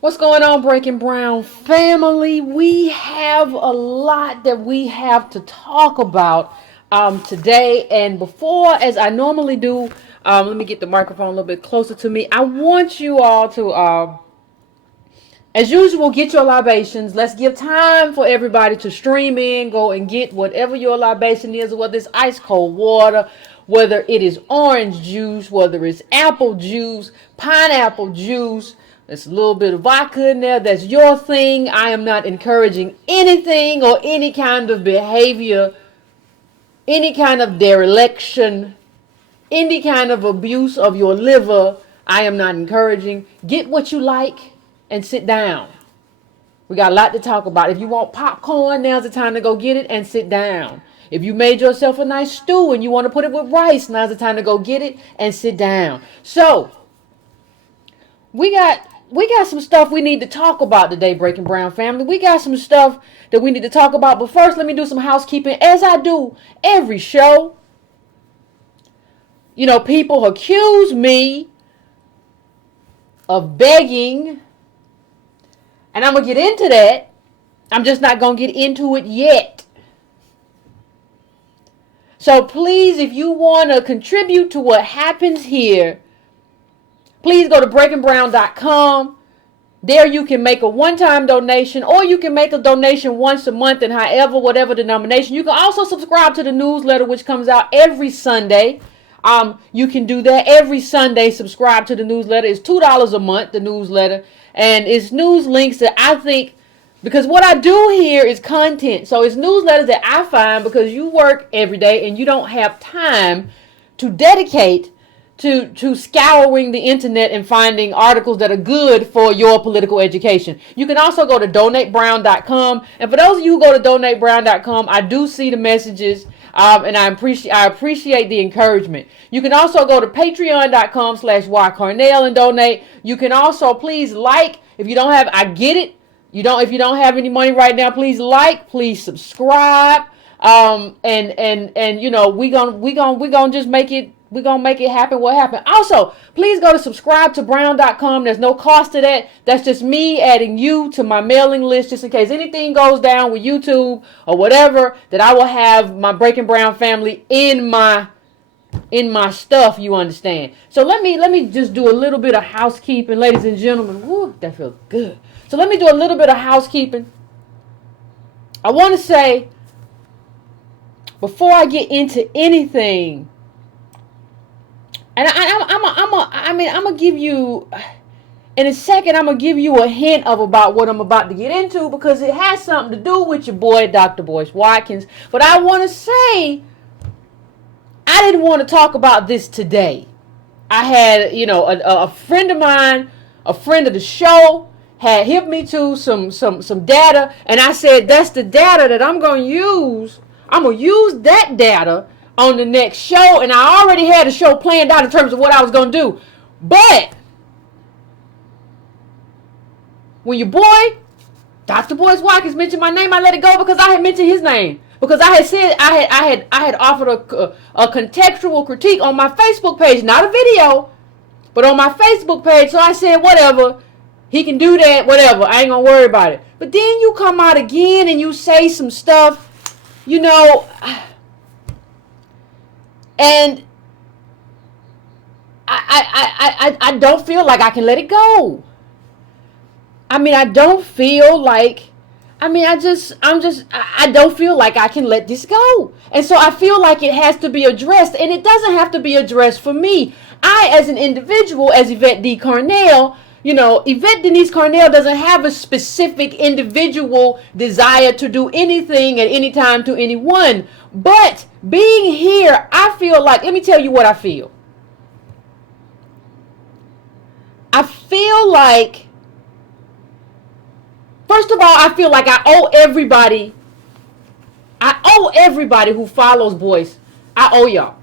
What's going on, Breaking Brown family? We have a lot that we have to talk about today. And before, as I normally do, let me get the microphone a little bit closer to me. I want you all to, as usual, get your libations. Let's give time for everybody to stream in, go and get whatever your libation is, whether it's ice cold water, whether it is orange juice, whether it's apple juice, pineapple juice. There's a little bit of vodka in there. That's your thing. I am not encouraging anything or any kind of behavior, any kind of dereliction, any kind of abuse of your liver. I am not encouraging. Get what you like and sit down. We got a lot to talk about. If you want popcorn, now's the time to go get it and sit down. If you made yourself a nice stew and you want to put it with rice, now's the time to go get it and sit down. So, we got some stuff we need to talk about today, Breaking Brown family. We got some stuff that we need to talk about. But first, let me do some housekeeping, as I do every show. You know, people accuse me of begging, and I'm going to get into that. I'm just not going to get into it yet. So please, if you want to contribute to what happens here, please go to breakingbrown.com. There you can make a one-time donation, or you can make a donation once a month, and however, whatever denomination. You can also subscribe to the newsletter, which comes out every Sunday. You can do that every Sunday. Subscribe to the newsletter. It's $2 a month, the newsletter. And it's news links that I think, because what I do here is content. So it's newsletters that I find, because you work every day and you don't have time to dedicate to scouring the internet and finding articles that are good for your political education. You can also go to donatebrown.com. And for those of you who go to donatebrown.com, I do see the messages, and I appreciate the encouragement. You can also go to patreon.com/Yvette Carnell and donate. You can also please like, if you don't have, I get it. If you don't have any money right now, please like, please subscribe. And you know, we gonna just make it. We're going to make it happen what happened. Also, please go to subscribe-to-brown.com. There's no cost to that. That's just me adding you to my mailing list, just in case anything goes down with YouTube or whatever, that I will have my Breaking Brown family in my stuff, you understand. So let me just do a little bit of housekeeping, ladies and gentlemen. Woo, that feels good. So let me do a little bit of housekeeping. I want to say, before I get into anything, and I'm gonna give you, in a second, I'm gonna give you a hint about what I'm about to get into, because it has something to do with your boy, Dr. Boyce Watkins. But I want to say, I didn't want to talk about this today. I had, a friend of mine, a friend of the show, had hit me to some data, and I said, that's the data that I'm gonna use. I'm gonna use that data on the next show, and I already had a show planned out in terms of what I was going to do. But when your boy, Dr. Boyce Watkins, mentioned my name, I let it go, because I had mentioned his name. Because I had said, I had offered a contextual critique on my Facebook page, not a video, but on my Facebook page. So I said, whatever, he can do that, whatever, I ain't going to worry about it. But then you come out again and you say some stuff, and I don't feel like I can let it go. I don't feel like, I don't feel like I can let this go. And so I feel like it has to be addressed, and it doesn't have to be addressed for me. I, as an individual, as Yvette D. Carnell, Yvette Denise Carnell doesn't have a specific individual desire to do anything at any time to anyone. But being here, I feel like, let me tell you what I feel. I feel like, first of all, I feel like I owe everybody who follows Boyce, I owe y'all.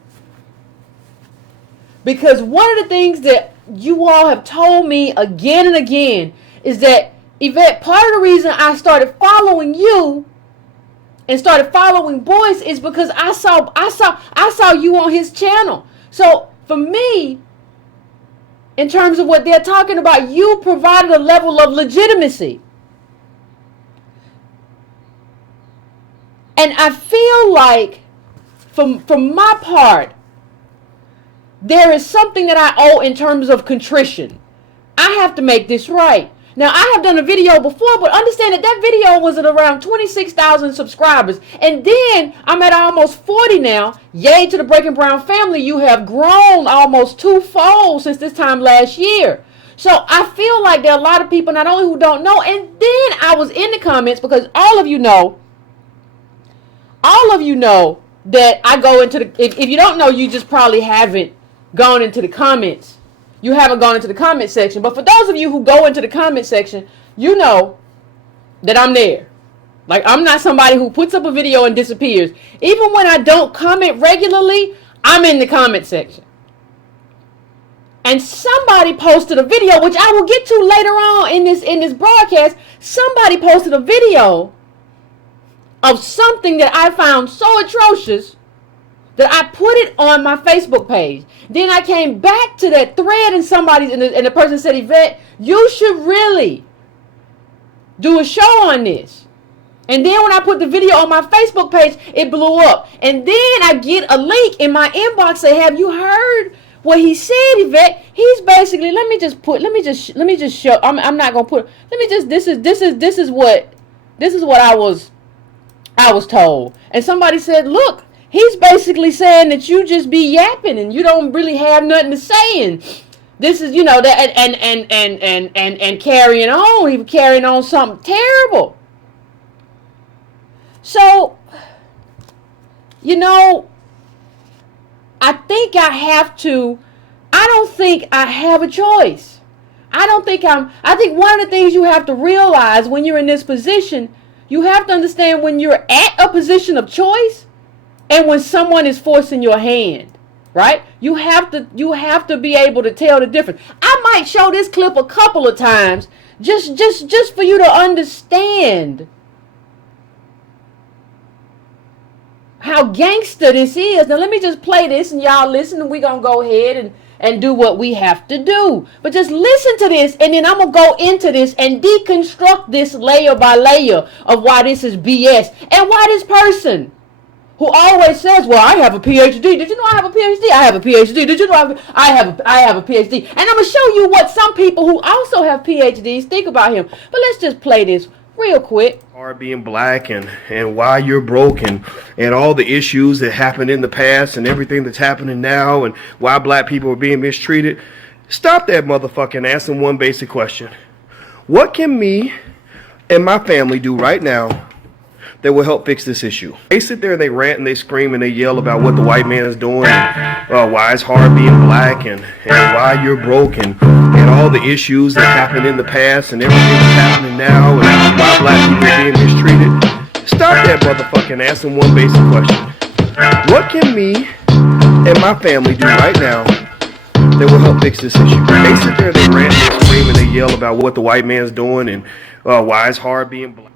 Because one of the things that you all have told me again and again is that, Yvette, part of the reason I started following you and started following Boyce is because I saw you on his channel. So for me, in terms of what they're talking about. You provided a level of legitimacy. And I feel like, from my part, there is something that I owe in terms of contrition. I have to make this right. Now, I have done a video before, but understand that video was at around 26,000 subscribers. And then I'm at almost 40 now. Yay to the Breaking Brown family. You have grown almost twofold since this time last year. So I feel like there are a lot of people not only who don't know, and then I was in the comments because all of you know that I go into the, if you don't know, you just probably haven't gone into the comments. You haven't gone into the comment section. But for those of you who go into the comment section, you know that I'm there. Like, I'm not somebody who puts up a video and disappears. Even when I don't comment regularly, I'm in the comment section. And somebody posted a video, which I will get to later on in this broadcast. Somebody posted a video of something that I found so atrocious that I put it on my Facebook page. Then I came back to that thread and the person said, Yvette, you should really do a show on this. And then when I put the video on my Facebook page, it blew up. And then I get a link in my inbox say, have you heard what he said, Yvette? He's basically, let me just show, I'm not gonna put, this is what I was told. And somebody said, look, he's basically saying that you just be yapping and you don't really have nothing to say, and this is, that and carrying on. He was carrying on something terrible. So, I think I don't think I have a choice. I think one of the things you have to realize when you're in this position, you have to understand when you're at a position of choice and when someone is forcing your hand, right? You have to be able to tell the difference. I might show this clip a couple of times just for you to understand how gangster this is. Now let me just play this and y'all listen, and we're going to go ahead and do what we have to do. But just listen to this, and then I'm going to go into this and deconstruct this layer by layer of why this is BS and why this person who always says, well, I have a PhD. Did you know I have a PhD? I have a PhD. Did you know I have a PhD? And I'm going to show you what some people who also have PhDs think about him. But let's just play this real quick. Are being black and why you're broken and all the issues that happened in the past and everything that's happening now and why black people are being mistreated. Stop that motherfucker and ask them one basic question. What can me and my family do right now that will help fix this issue? They sit there and they rant and they scream and they yell about what the white man is doing, why it's hard being black and why you're broken and all the issues that happened in the past and everything that's happening now and why black people are being mistreated. Stop that motherfucker and ask them one basic question. What can me and my family do right now that will help fix this issue? They sit there and they rant and they scream and they yell about what the white man's doing and why it's hard being black.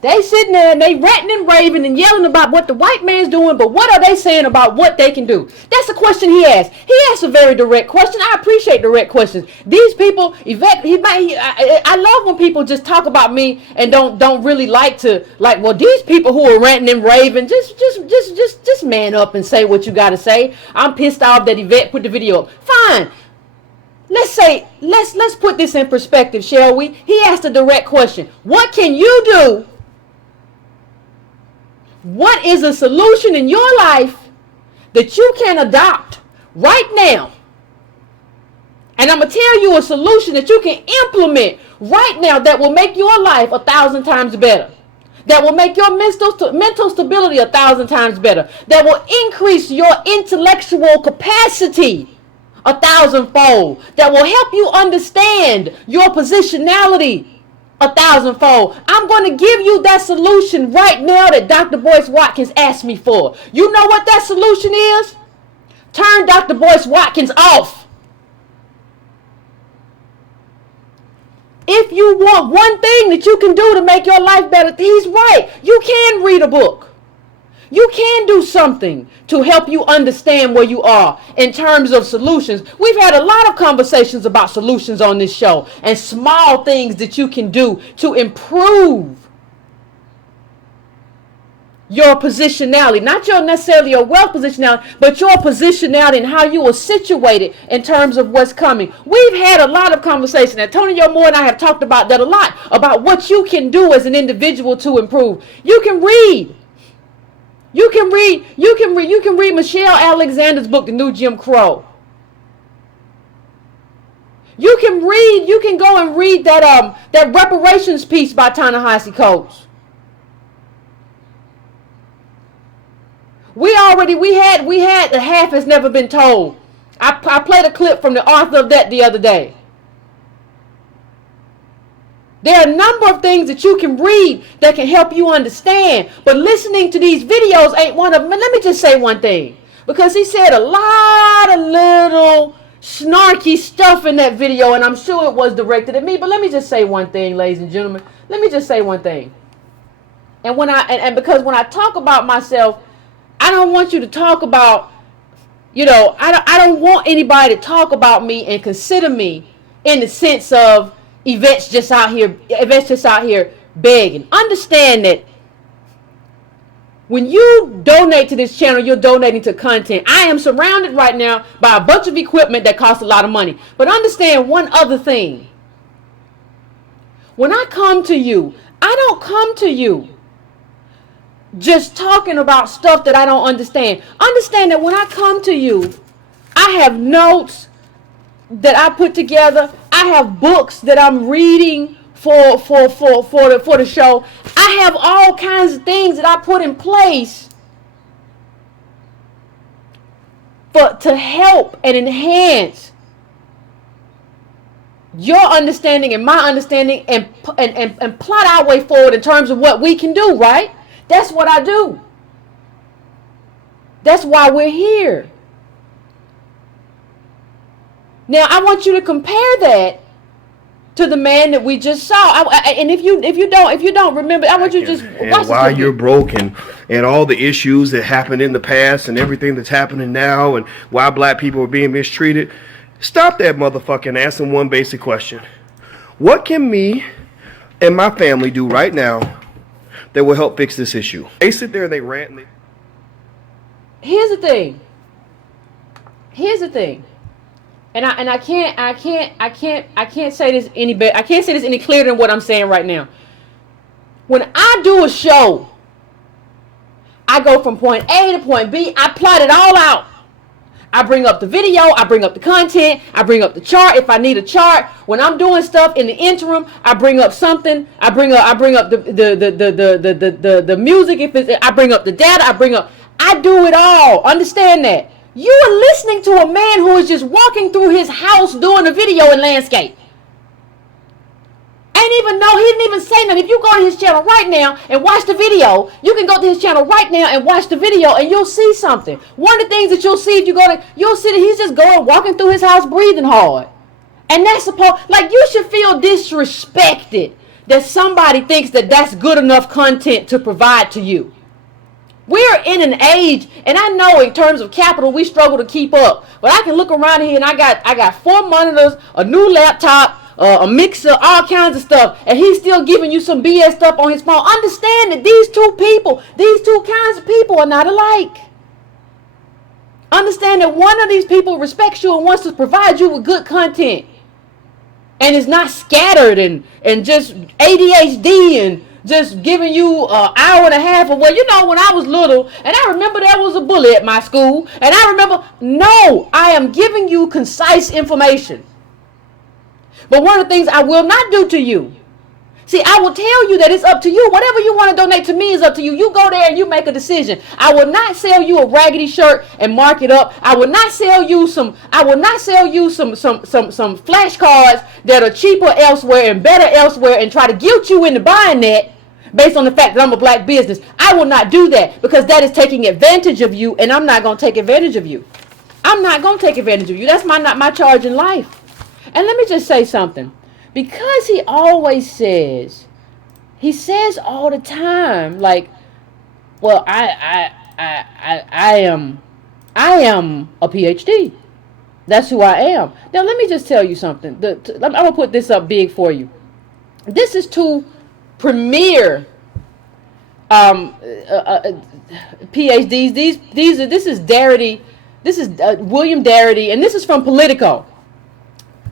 They sitting there and they ranting and raving and yelling about what the white man's doing, but what are they saying about what they can do? That's the question he asked. He asked a very direct question. I appreciate direct questions. These people, Yvette, I love when people just talk about me and don't really like to, well, these people who are ranting and raving, just man up and say what you got to say. I'm pissed off that Yvette put the video up. Fine. Let's put this in perspective, shall we? He asked a direct question. What can you do? What is a solution in your life that you can adopt right now? And I'm going to tell you a solution that you can implement right now that will make your life 1,000 times better. That will make your mental stability 1,000 times better. That will increase your intellectual capacity 1,000-fold. That will help you understand your positionality 1,000-fold. I'm going to give you that solution right now that Dr. Boyce Watkins asked me for. You know what that solution is? Turn Dr. Boyce Watkins off. If you want one thing that you can do to make your life better, he's right. You can read a book. You can do something to help you understand where you are in terms of solutions. We've had a lot of conversations about solutions on this show and small things that you can do to improve your positionality, not your necessarily your wealth positionality, but your positionality and how you are situated in terms of what's coming. We've had a lot of conversation. Antonio Moore and I have talked about that a lot, about what you can do as an individual to improve. You can read. You can read Michelle Alexander's book, The New Jim Crow. You can go and read that reparations piece by Ta-Nehisi Coates. We had the half has never been told. I played a clip from the author of that the other day. There are a number of things that you can read that can help you understand, but listening to these videos ain't one of them. And let me just say one thing, because he said a lot of little snarky stuff in that video, and I'm sure it was directed at me, but let me just say one thing, ladies and gentlemen. Let me just say one thing. And because when I talk about myself, I don't want you to talk about, I don't want anybody to talk about me and consider me in the sense of Yvette's just out here begging. Understand that when you donate to this channel, you're donating to content. I am surrounded right now by a bunch of equipment that costs a lot of money. But understand one other thing. When I come to you, I don't come to you just talking about stuff that I don't understand. Understand that when I come to you, I have notes that I put together. I have books that I'm reading for the show. I have all kinds of things that I put in place to help and enhance your understanding and my understanding and plot our way forward in terms of what we can do, right? That's what I do. That's why we're here. Now, I want you to compare that to the man that we just saw. And if you don't remember, I want you to just watch and why you're broken and all the issues that happened in the past and everything that's happening now and why black people are being mistreated. Stop that motherfucking asking one basic question. What can me and my family do right now that will help fix this issue? They sit there and they rant. And Here's the thing. And I can't say this any better. I can't say this any clearer than what I'm saying right now. When I do a show, I go from point A to point B. I plot it all out. I bring up the video, I bring up the content, I bring up the chart if I need a chart. When I'm doing stuff in the interim, I bring up something. I bring up the music if it's, I bring up the data, I do it all. Understand that. You are listening to a man who is just walking through his house doing a video in landscape. He didn't even say nothing. If you go to his channel right now and watch the video, you can go to his channel right now and watch the video and you'll see something. One of the things that you'll see if you go to, you'll see that he's just walking through his house breathing hard. And that's you should feel disrespected that somebody thinks that that's good enough content to provide to you. We're in an age, and I know in terms of capital, we struggle to keep up. But I can look around here and I got 4 monitors, a new laptop, a mixer, all kinds of stuff, and he's still giving you some BS stuff on his phone. Understand that these two kinds of people are not alike. Understand that one of these people respects you and wants to provide you with good content, and is not scattered and just ADHD and just giving you an hour and a half of when I was little, and I remember there was a bully at my school, and I am giving you concise information. But one of the things I will not do to you, see, I will tell you that it's up to you. Whatever you want to donate to me is up to you. You go there and you make a decision. I will not sell you a raggedy shirt and mark it up. I will not sell you some flashcards that are cheaper elsewhere and better elsewhere and try to guilt you into buying that based on the fact that I'm a black business. I will not do that, because that is taking advantage of you, and I'm not going to take advantage of you. I'm not going to take advantage of you. That's not my charge in life. And let me just say something. Because he always says all the time, like, well, I am a PhD. That's who I am. Now let me just tell you something. I'm gonna put this up big for you. This is two premier PhDs. This is Darity. This is William Darity, and this is from Politico.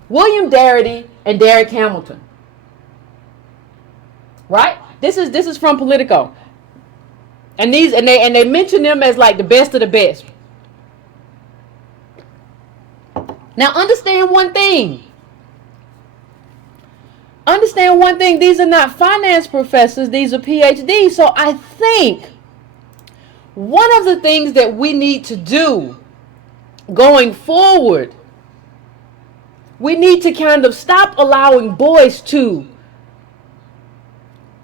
William Darity and Derek Hamilton. Right? This is from Politico. And they mention them as like the best of the best. Now understand one thing. Understand one thing. These are not finance professors. These are PhDs. So I think one of the things that we need to do going forward, we need to kind of stop allowing Boyce to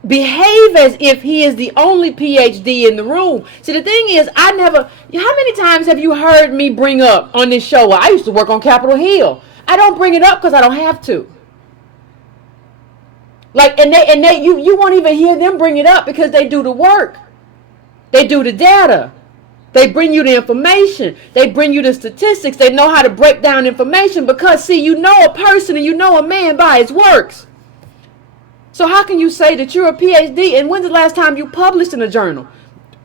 behave as if he is the only PhD in the room. See, the thing is, how many times have you heard me bring up on this show? Well, I used to work on Capitol Hill. I don't bring it up because I don't have to. Like, you won't even hear them bring it up because they do the work. They do the data. They bring you the information. They bring you the statistics. They know how to break down information because, see, you know a person and you know a man by his works. So how can you say that you're a PhD and when's the last time you published in a journal?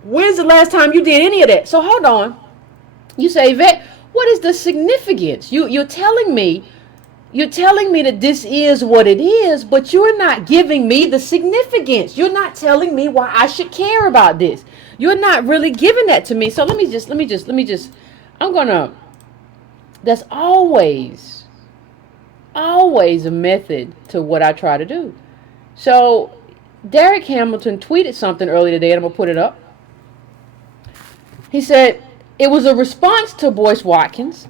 When's the last time you did any of that? So hold on. You say, Yvette, what is the significance? You're telling me that this is what it is, but you're not giving me the significance. You're not telling me why I should care about this. You're not really giving that to me. So let me just, that's always a method to what I try to do. So Derek Hamilton tweeted something earlier today, and I'm going to put it up. He said, it was a response to Boyce Watkins.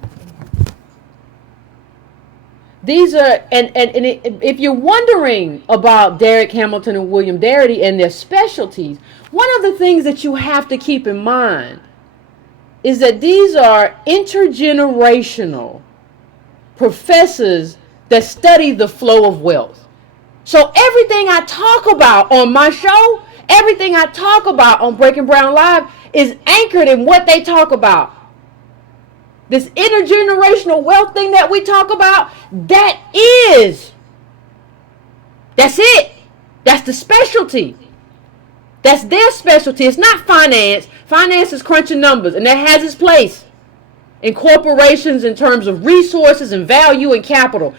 These are, if you're wondering about Derek Hamilton and William Darity and their specialties, one of the things that you have to keep in mind is that these are intergenerational professors that study the flow of wealth. So everything I talk about on my show, everything I talk about on Breaking Brown Live is anchored in what they talk about. This intergenerational wealth thing that we talk about, that's it. That's the specialty. That's their specialty. It's not finance. Finance is crunching numbers, and that has its place in corporations in terms of resources and value and capital.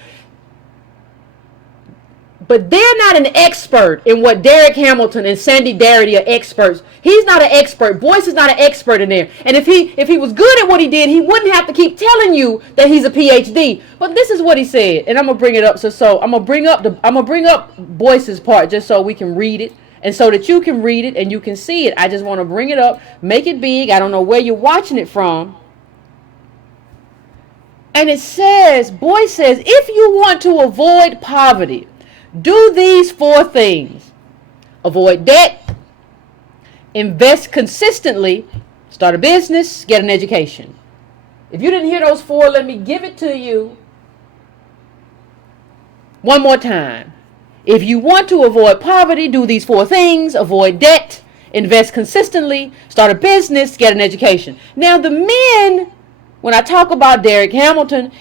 But they're not an expert in what Derek Hamilton and Sandy Darity are experts. He's not an expert. Boyce is not an expert in there. And if he was good at what he did, he wouldn't have to keep telling you that he's a PhD. But this is what he said, and I'm gonna bring it up. So I'm gonna bring up Boyce's part just so we can read it, and so that you can read it and you can see it. I just want to bring it up, make it big. I don't know where you're watching it from. And it says, Boyce says, if you want to avoid poverty, do these 4 things. Avoid debt, invest consistently, start a business, get an education. If you didn't hear those 4, let me give it to you one more time. If you want to avoid poverty, do these 4 things. Avoid debt, invest consistently, start a business, get an education. Now the men, when I talk about Derek Hamilton,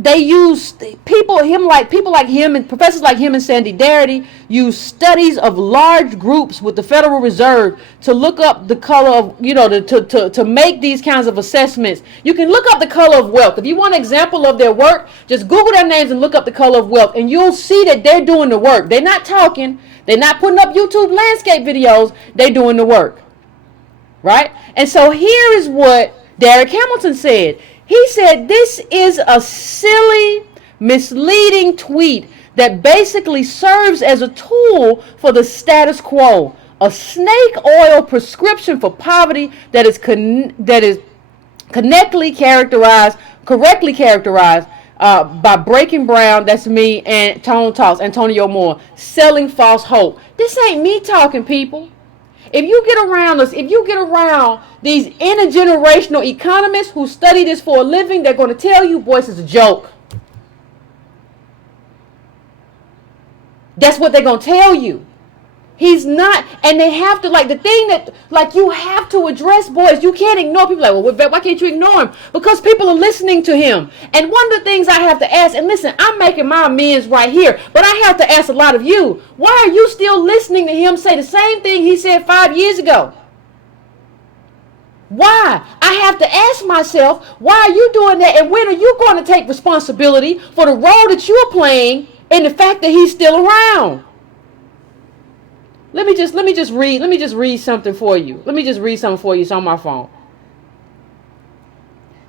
they use people like him and professors like him and Sandy Darity use studies of large groups with the Federal Reserve to look up the color of, to make these kinds of assessments. You can look up the color of wealth. If you want an example of their work, just Google their names and look up the color of wealth, and you'll see that they're doing the work. They're not talking. They're not putting up YouTube landscape videos. They're doing the work. Right? And so here is what Derek Hamilton said. He said this is a silly, misleading tweet that basically serves as a tool for the status quo, a snake oil prescription for poverty that is correctly characterized by Breaking Brown, that's me, and Tone Talks, Antonio Moore, selling false hope. This ain't me talking, people. If you get around these intergenerational economists who study this for a living, they're going to tell you Boyce is a joke. That's what they're going to tell you. He's not, and they have to, like, the thing that, like, you have to address Boyce. You can't ignore people. Like, well, why can't you ignore him? Because people are listening to him. And one of the things I have to ask, and listen, I'm making my amends right here, but I have to ask a lot of you, why are you still listening to him say the same thing he said 5 years ago? Why? I have to ask myself, why are you doing that? And when are you going to take responsibility for the role that you're playing in the fact that he's still around? Let me just read something for you. It's on my phone.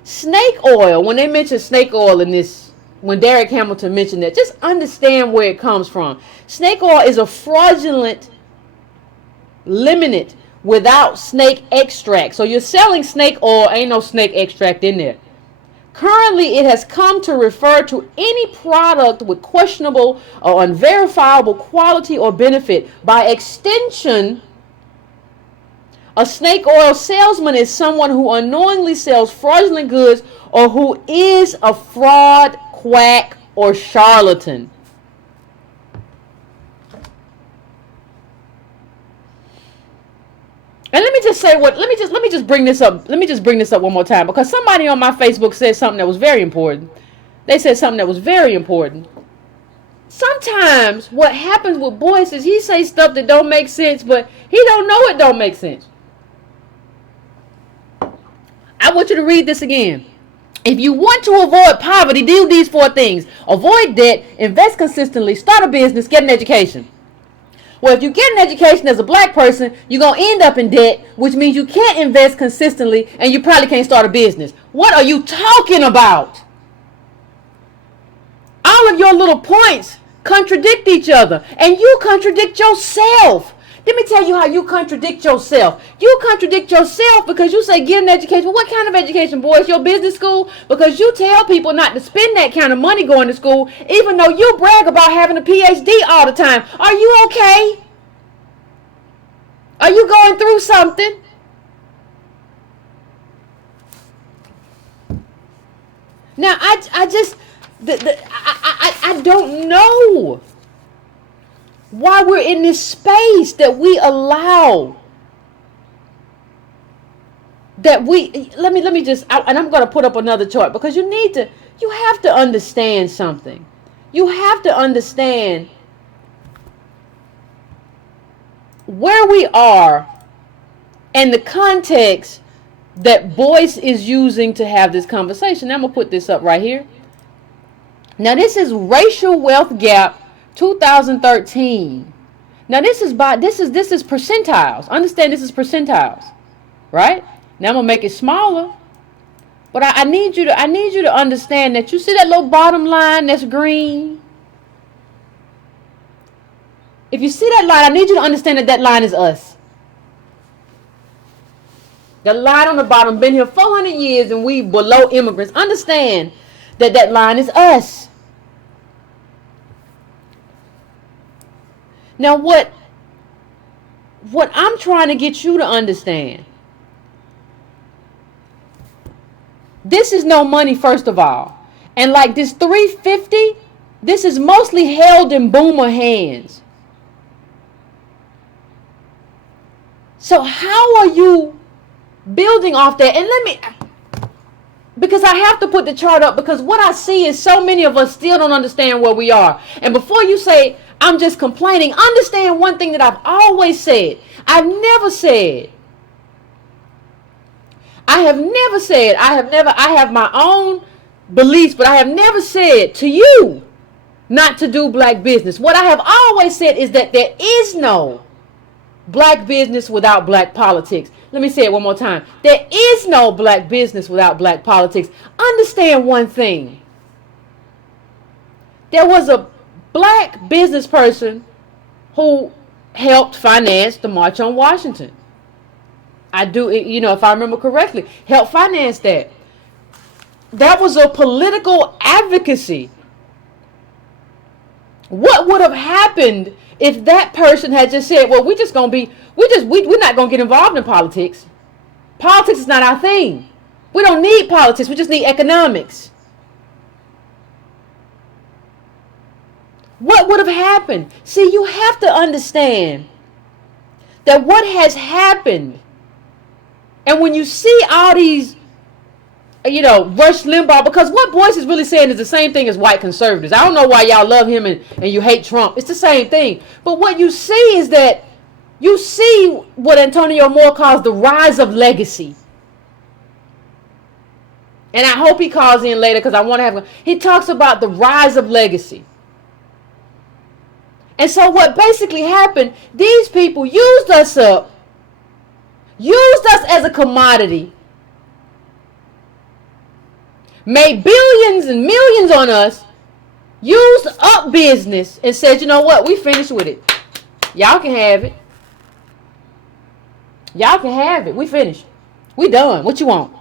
Snake oil, when they mention snake oil in this, when Derek Hamilton mentioned that, just understand where it comes from. Snake oil is a fraudulent limited without snake extract. So you're selling snake oil, ain't no snake extract in there. Currently, it has come to refer to any product with questionable or unverifiable quality or benefit. By extension, a snake oil salesman is someone who unknowingly sells fraudulent goods or who is a fraud, quack, or charlatan. And let me just bring this up. Let me just bring this up one more time, because somebody on my Facebook said something that was very important. They said something that was very important. Sometimes what happens with Boyce is he say stuff that don't make sense, but he don't know it don't make sense. I want you to read this again. If you want to avoid poverty, do these 4 things. Avoid debt, invest consistently, start a business, get an education. Well, if you get an education as a black person, you're going to end up in debt, which means you can't invest consistently and you probably can't start a business. What are you talking about? All of your little points contradict each other, and you contradict yourself. Let me tell you how you contradict yourself. You contradict yourself because you say get an education. Well, what kind of education, Boyce? Your business school? Because you tell people not to spend that kind of money going to school, even though you brag about having a PhD all the time. Are you okay? Are you going through something? Now, I don't know why we're in this space that we allow, that we, let me just, and I'm going to put up another chart, because you have to understand something. You have to understand where we are and the context that Boyce is using to have this conversation. Now I'm going to put this up right here. Now this is racial wealth gap 2013. Now this is percentiles. Understand, this is percentiles, right? Now I'm gonna make it smaller, but I need you to understand that you see that little bottom line that's green. If you see that line, I need you to understand that that line is us. The line on the bottom been here 400 years and we below immigrants. Understand that that line is us. Now what I'm trying to get you to understand, this is no money, first of all. And like this 350, this is mostly held in boomer hands. So how are you building off that? And because I have to put the chart up, because what I see is so many of us still don't understand where we are. And before you say, I'm just complaining, understand one thing that I've always said. I have my own beliefs, but I have never said to you not to do black business. What I have always said is that there is no black business without black politics. Let me say it one more time. There is no black business without black politics. Understand one thing. There was a black business person who helped finance the March on Washington. If I remember correctly, helped finance that. That was a political advocacy. What would have happened if that person had just said, well, we're not going to get involved in politics. Politics is not our thing. We don't need politics. We just need economics. What would have happened? See, you have to understand that what has happened, and when you see all these, Rush Limbaugh, because what Boyce is really saying is the same thing as white conservatives. I don't know why y'all love him and you hate Trump. It's the same thing. But what you see is that you see what Antonio Moore calls the rise of legacy. And I hope he calls in later because I want to have. He talks about the rise of legacy. And so what basically happened, these people used us up, used us as a commodity, made billions and millions on us, used up business, and said, you know what, we finished with it. Y'all can have it. Y'all can have it. We finished. We done. What you want?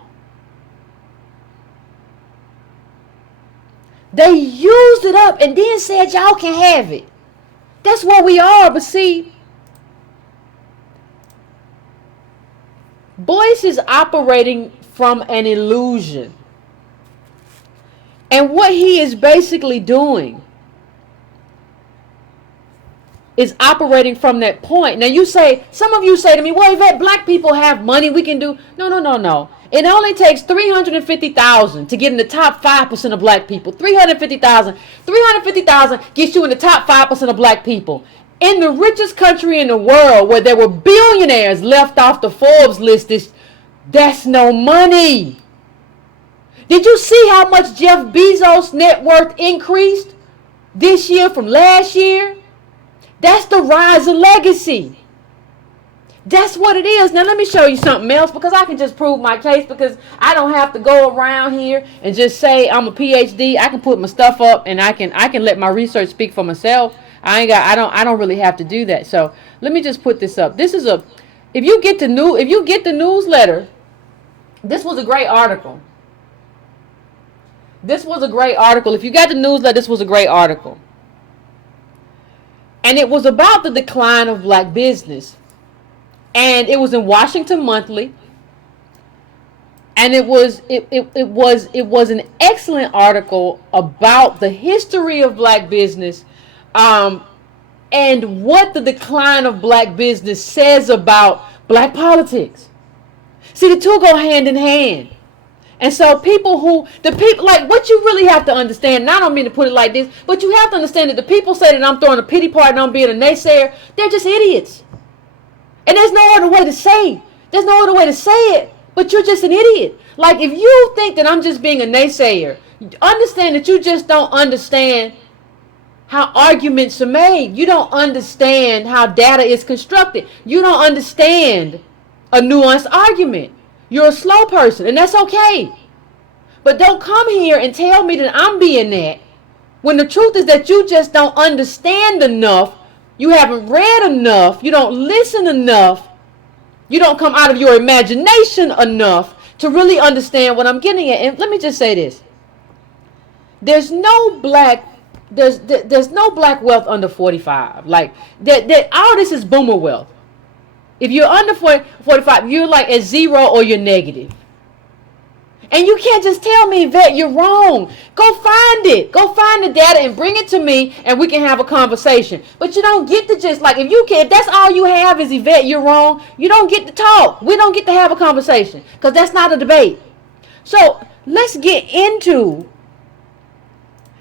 They used it up and then said, y'all can have it. That's what we are. But see, Boyce is operating from an illusion. And what he is basically doing is operating from that point. Now some of you say to me, well, Yvette, black people have money, we can do. No. It only takes 350,000 to get in the top 5% of black people. 350,000 gets you in the top 5% of black people. In the richest country in the world, where there were billionaires left off the Forbes list, that's no money. Did you see how much Jeff Bezos' net worth increased this year from last year? That's the rise of legacy. That's what it is. Now let me show you something else, because I can just prove my case, because I don't have to go around here and just say I'm a PhD. I can put my stuff up and I can let my research speak for myself. I don't really have to do that. So let me just put this up. This is if you get the newsletter, this was a great article. This was a great article. If you got the newsletter, this was a great article. And it was about the decline of black business. And it was in Washington Monthly. And it was an excellent article about the history of black business, and what the decline of black business says about black politics. See, the two go hand in hand. And so like what you really have to understand, and I don't mean to put it like this, but you have to understand that the people say that I'm throwing a pity party and I'm being a naysayer, they're just idiots. And there's no other way to say it, but you're just an idiot. Like, if you think that I'm just being a naysayer, understand that you just don't understand how arguments are made. You don't understand how data is constructed. You don't understand a nuanced argument. You're a slow person, and that's okay. But don't come here and tell me that I'm being that, when the truth is that you just don't understand enough. You haven't read enough. You don't listen enough. You don't come out of your imagination enough to really understand what I'm getting at. And let me just say this. There's no black wealth under 45. Like that all this is boomer wealth. If you're under 45, you're like at zero or you're negative. And you can't just tell me that you're wrong. Go find it. Go find the data and bring it to me, and we can have a conversation. But you don't get to just, like, if that's all you have is Yvette, you're wrong, you don't get to talk. We don't get to have a conversation, because that's not a debate. So let's get into,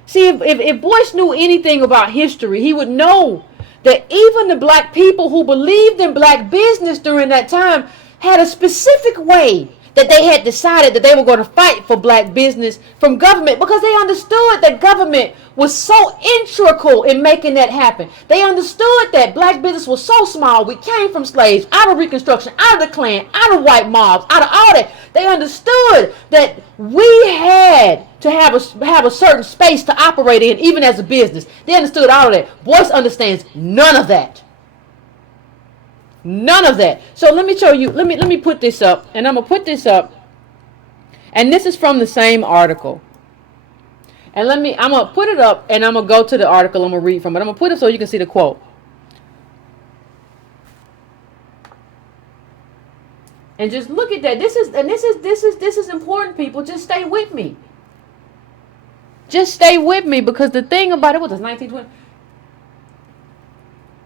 see, if Boyce knew anything about history, he would know that even the black people who believed in black business during that time had a specific way that they had decided that they were going to fight for black business from government, because they understood that government was so integral in making that happen. They understood that black business was so small. We came from slaves, out of Reconstruction, out of the Klan, out of white mobs, out of all that. They understood that we had to have a certain space to operate in, even as a business. They understood all of that. Boyce understands none of that. None of that. So let me show you. Let me put this up, and I'm gonna put this up. And this is from the same article. And I'm gonna put it up, and I'm gonna go to the article. I'm gonna read from it. I'm gonna put it so you can see the quote. And just look at that. This is important, people. Just stay with me. Just stay with me, because the thing about it was 1920.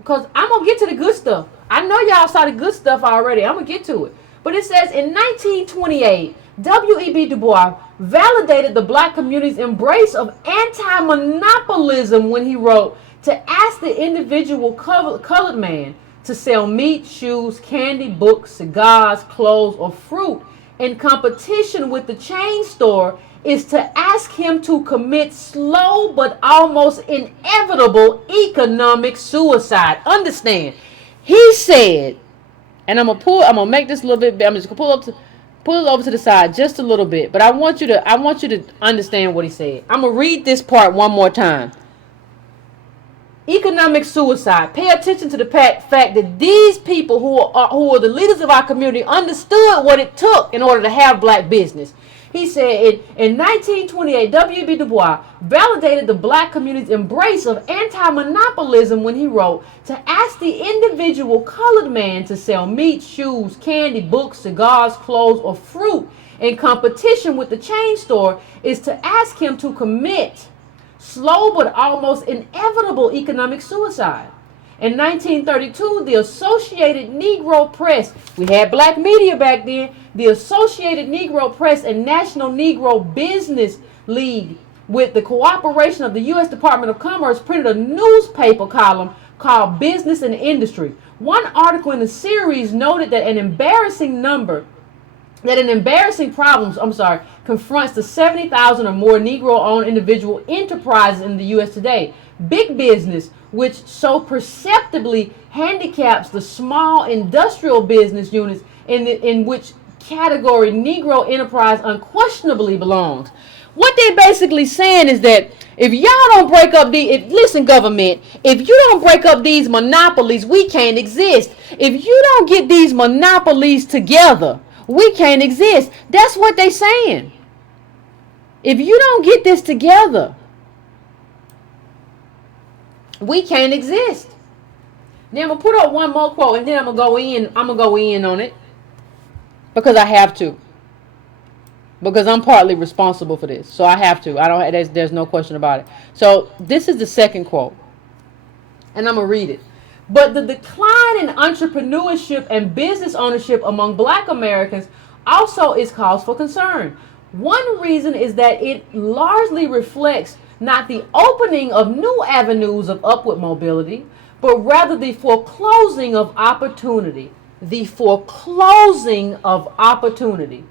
because I'm going to get to the good stuff. I know y'all saw the good stuff already. I'm going to get to it. But it says in 1928, W.E.B. Du Bois validated the black community's embrace of anti-monopolism when he wrote to ask the individual colored man to sell meat, shoes, candy, books, cigars, clothes, or fruit in competition with the chain store is to ask him to commit slow but almost inevitable economic suicide. Understand, he said, and I'm gonna make this a little bit. I'm just gonna pull it over to the side just a little bit. But I want you to understand what he said. I'm gonna read this part one more time. Economic suicide. Pay attention to the fact that these people who are the leaders of our community understood what it took in order to have black business. He said in 1928, W.E.B. Du Bois validated the black community's embrace of anti-monopolism when he wrote to ask the individual colored man to sell meat, shoes, candy, books, cigars, clothes, or fruit in competition with the chain store is to ask him to commit slow but almost inevitable economic suicide. In 1932, the Associated Negro Press, we had black media back then, the Associated Negro Press and National Negro Business League, with the cooperation of the U.S. Department of Commerce, printed a newspaper column called Business and Industry. One article in the series noted that an embarrassing problem confronts the 70,000 or more Negro-owned individual enterprises in the U.S. today. Big business, which so perceptibly handicaps the small industrial business units in which category Negro enterprise unquestionably belongs. What they're basically saying is that if y'all don't break up listen government, if you don't break up these monopolies, we can't exist. If you don't get these monopolies together, we can't exist. That's what they're saying. If you don't get this together, we can't exist. Then I'm gonna put up one more quote, and then I'm gonna go in on it because I have to. Because I'm partly responsible for this, so I have to. There's no question about it. So this is the second quote, and I'm gonna read it. But the decline in entrepreneurship and business ownership among black Americans also is cause for concern. One reason is that it largely reflects not the opening of new avenues of upward mobility, but rather the foreclosing of opportunity. The foreclosing of opportunity.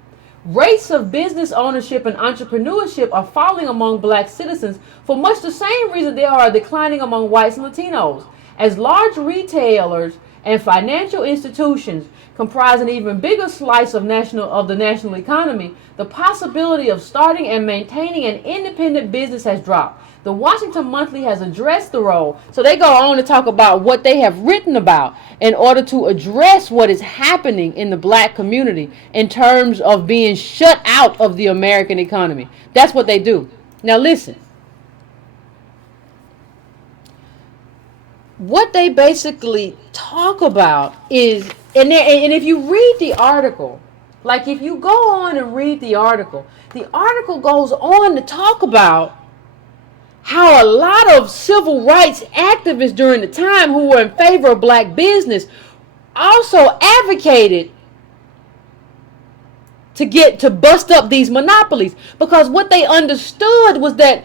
Rates of business ownership and entrepreneurship are falling among black citizens for much the same reason they are declining among whites and Latinos. As large retailers and financial institutions comprise an even bigger slice of the national economy, the possibility of starting and maintaining an independent business has dropped. The Washington Monthly has addressed the role. So they go on to talk about what they have written about in order to address what is happening in the black community in terms of being shut out of the American economy. That's what they do. Now listen. What they basically talk about is, and if you read the article, like if you go on and read the article goes on to talk about how a lot of civil rights activists during the time who were in favor of black business also advocated to bust up these monopolies, because what they understood was that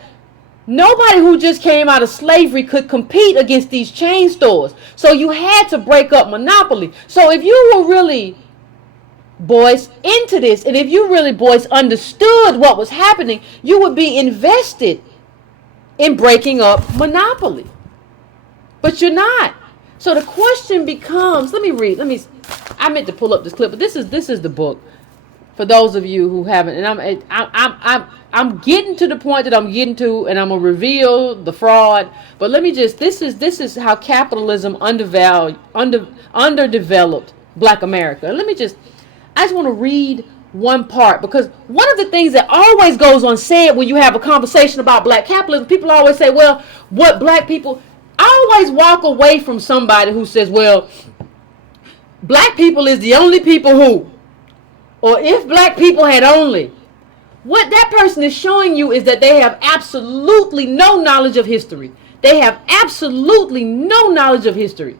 nobody who just came out of slavery could compete against these chain stores. So you had to break up monopoly. So if you were really, Boyce, into this, and if you really, Boyce, understood what was happening, you would be invested in breaking up monopoly. But you're not. So the question becomes, I meant to pull up this clip, but this is the book. For those of you who haven't, and I'm getting to the point that I'm getting to, and I'm gonna reveal the fraud. But let me just, this is how capitalism underdeveloped Black America. And I just want to read one part, because one of the things that always goes unsaid when you have a conversation about black capitalism, people always say, well, what black people, I always walk away from somebody who says, well, black people is the only people who, or if black people had only. What that person is showing you is that they have absolutely no knowledge of history. They have absolutely no knowledge of history.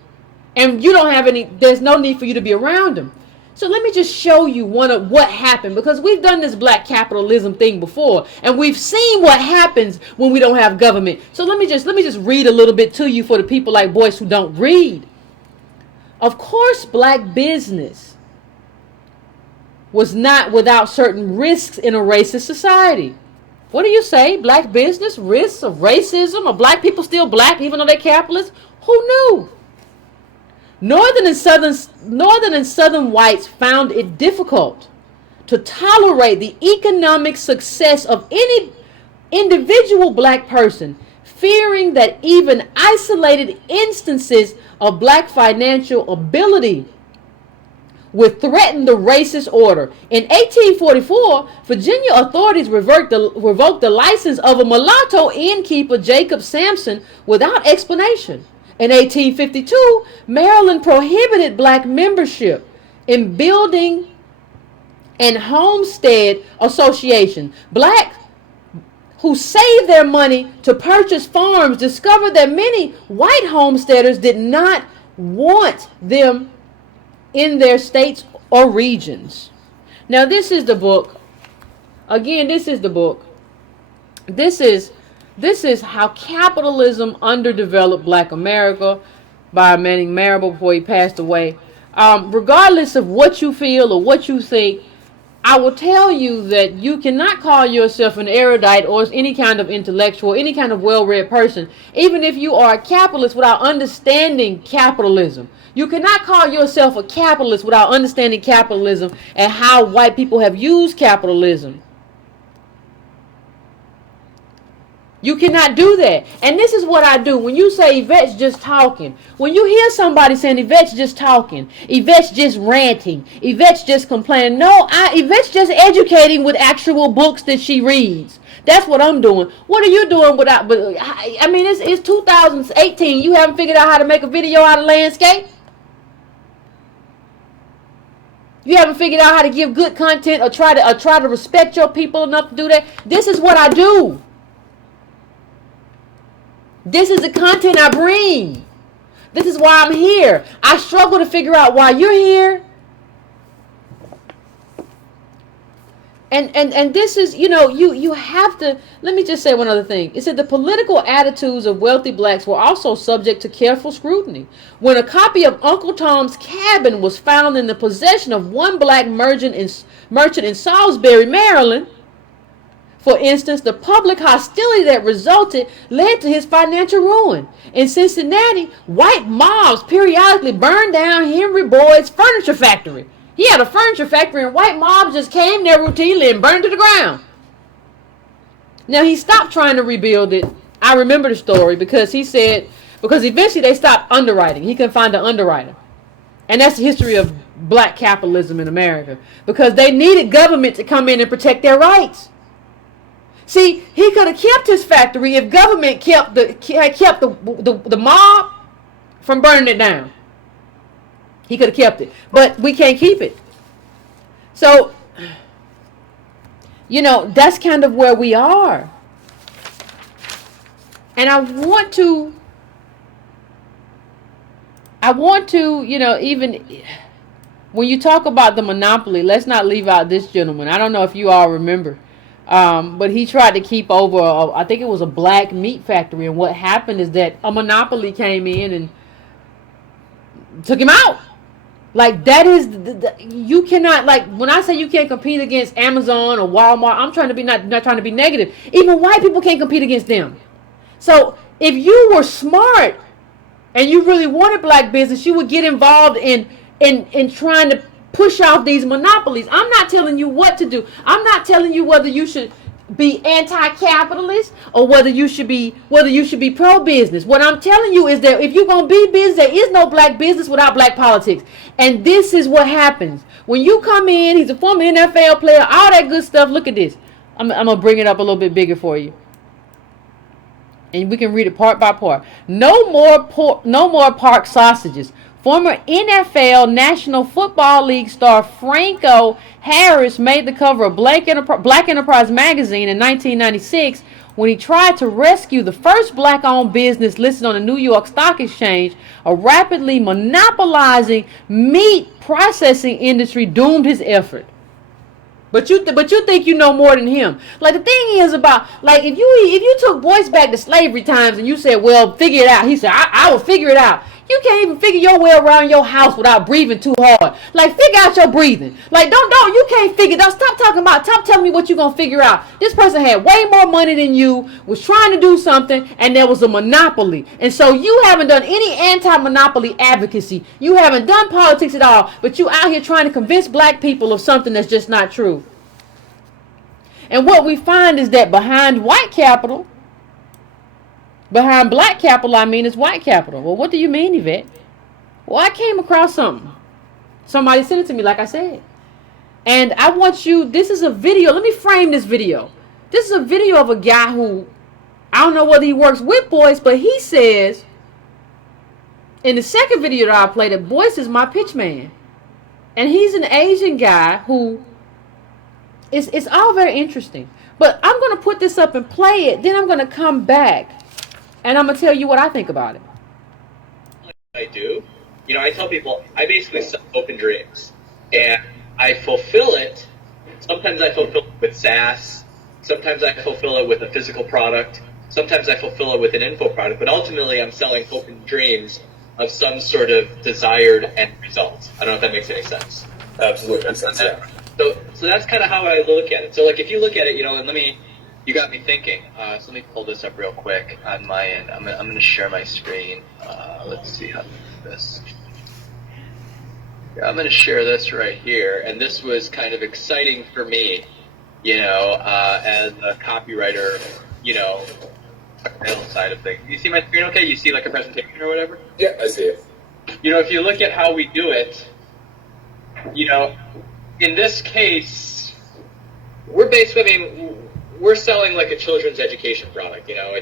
and you don't have any, there's no need for you to be around them. So let me just show you one of what happened, because we've done this black capitalism thing before, and we've seen what happens when we don't have government. So let me just read a little bit to you for the people like Boyce who don't read. Of course, black business was not without certain risks in a racist society. What do you say? Black business, risks of racism? Are black people still black even though they're capitalists? Who knew? Northern and southern whites found it difficult to tolerate the economic success of any individual black person, fearing that even isolated instances of black financial ability would threaten the racist order. In 1844, Virginia authorities revoked the license of a mulatto innkeeper, Jacob Sampson, without explanation. In 1852, Maryland prohibited black membership in building and homestead association. Black who saved their money to purchase farms discovered that many white homesteaders did not want them in their states or regions. Now this is the book. Again, this is the book. This is How Capitalism Underdeveloped Black America by Manning Marable before he passed away. Regardless of what you feel or what you think, I will tell you that you cannot call yourself an erudite or any kind of intellectual, any kind of well-read person, even if you are a capitalist without understanding capitalism. You cannot call yourself a capitalist without understanding capitalism and how white people have used capitalism. You cannot do that. And this is what I do. When you say Yvette's just talking, when you hear somebody saying Yvette's just talking, Yvette's just ranting, Yvette's just complaining, no, Yvette's just educating with actual books that she reads. That's what I'm doing. What are you doing without, but I mean, it's 2018. You haven't figured out how to make a video out of landscape? You haven't figured out how to give good content or try to respect your people enough to do that? This is what I do. This is the content I bring. This is why I'm here. I struggle to figure out why you're here. And this is, you have to, let me just say one other thing. It said the political attitudes of wealthy blacks were also subject to careful scrutiny. When a copy of Uncle Tom's Cabin was found in the possession of one black merchant in Salisbury, Maryland, for instance, the public hostility that resulted led to his financial ruin. In Cincinnati, white mobs periodically burned down Henry Boyd's furniture factory. He had a furniture factory and white mobs just came there routinely and burned it to the ground. Now, he stopped trying to rebuild it. I remember the story because he said, because eventually they stopped underwriting. He couldn't find an underwriter. And that's the history of black capitalism in America, because they needed government to come in and protect their rights. See, he could have kept his factory if government kept the mob from burning it down. He could have kept it, but we can't keep it. So, that's kind of where we are. And I want to, even when you talk about the monopoly, let's not leave out this gentleman. I don't know if you all remember. But he tried to keep over, I think it was a black meat factory. And what happened is that a monopoly came in and took him out. Like, that is, you cannot, like, when I say you can't compete against Amazon or Walmart, I'm trying to be, not trying to be negative. Even white people can't compete against them. So, if you were smart and you really wanted black business, you would get involved in trying to push off these monopolies. I'm not telling you what to do. I'm not telling you whether you should be anti-capitalist or whether you should be pro-business. What I'm telling you is that if you're going to be business, there is no black business without black politics. And this is what happens. When you come in, he's a former NFL player, all that good stuff. Look at this. I'm going to bring it up a little bit bigger for you. And we can read it part by part. No more park sausages. Former NFL National Football League star Franco Harris made the cover of Black Enterprise magazine in 1996 when he tried to rescue the first black-owned business listed on the New York Stock Exchange. A rapidly monopolizing meat processing industry doomed his effort. But you think you know more than him. Like, the thing is about, like, if you took Boyce back to slavery times and you said, well, figure it out. He said, I will figure it out. You can't even figure your way around your house without breathing too hard. Like, figure out your breathing. Like, you can't figure it out. Stop telling me what you're going to figure out. This person had way more money than you, was trying to do something, and there was a monopoly. And so you haven't done any anti-monopoly advocacy. You haven't done politics at all, but you out here trying to convince black people of something that's just not true. And what we find is that behind black capital, is white capital. Well, what do you mean, Yvette? Well, I came across something. Somebody sent it to me, like I said. And I want you, this is a video. Let me frame this video. This is a video of a guy who, I don't know whether he works with Boyce, but he says, in the second video that I played, that Boyce is my pitch man. And he's an Asian guy who, it's all very interesting. But I'm going to put this up and play it. Then I'm going to come back. And I'm going to tell you what I think about it. I do. You know, I tell people, I basically sell open dreams. And I fulfill it. Sometimes I fulfill it with SaaS. Sometimes I fulfill it with a physical product. Sometimes I fulfill it with an info product. But ultimately, I'm selling open dreams of some sort of desired end result. I don't know if that makes any sense. Absolutely makes sense, yeah. So that's kind of how I look at it. So, like, if you look at it, you know, and you got me thinking. So let me pull this up real quick on my end. I'm going to share my screen. Let's see how to do this. Yeah, I'm going to share this right here. And this was kind of exciting for me, you know, as a copywriter, you know, side of things. You see my screen okay? You see like a presentation or whatever? Yeah, I see it. You know, if you look at how we do it, you know, in this case, we're selling like a children's education product, you know.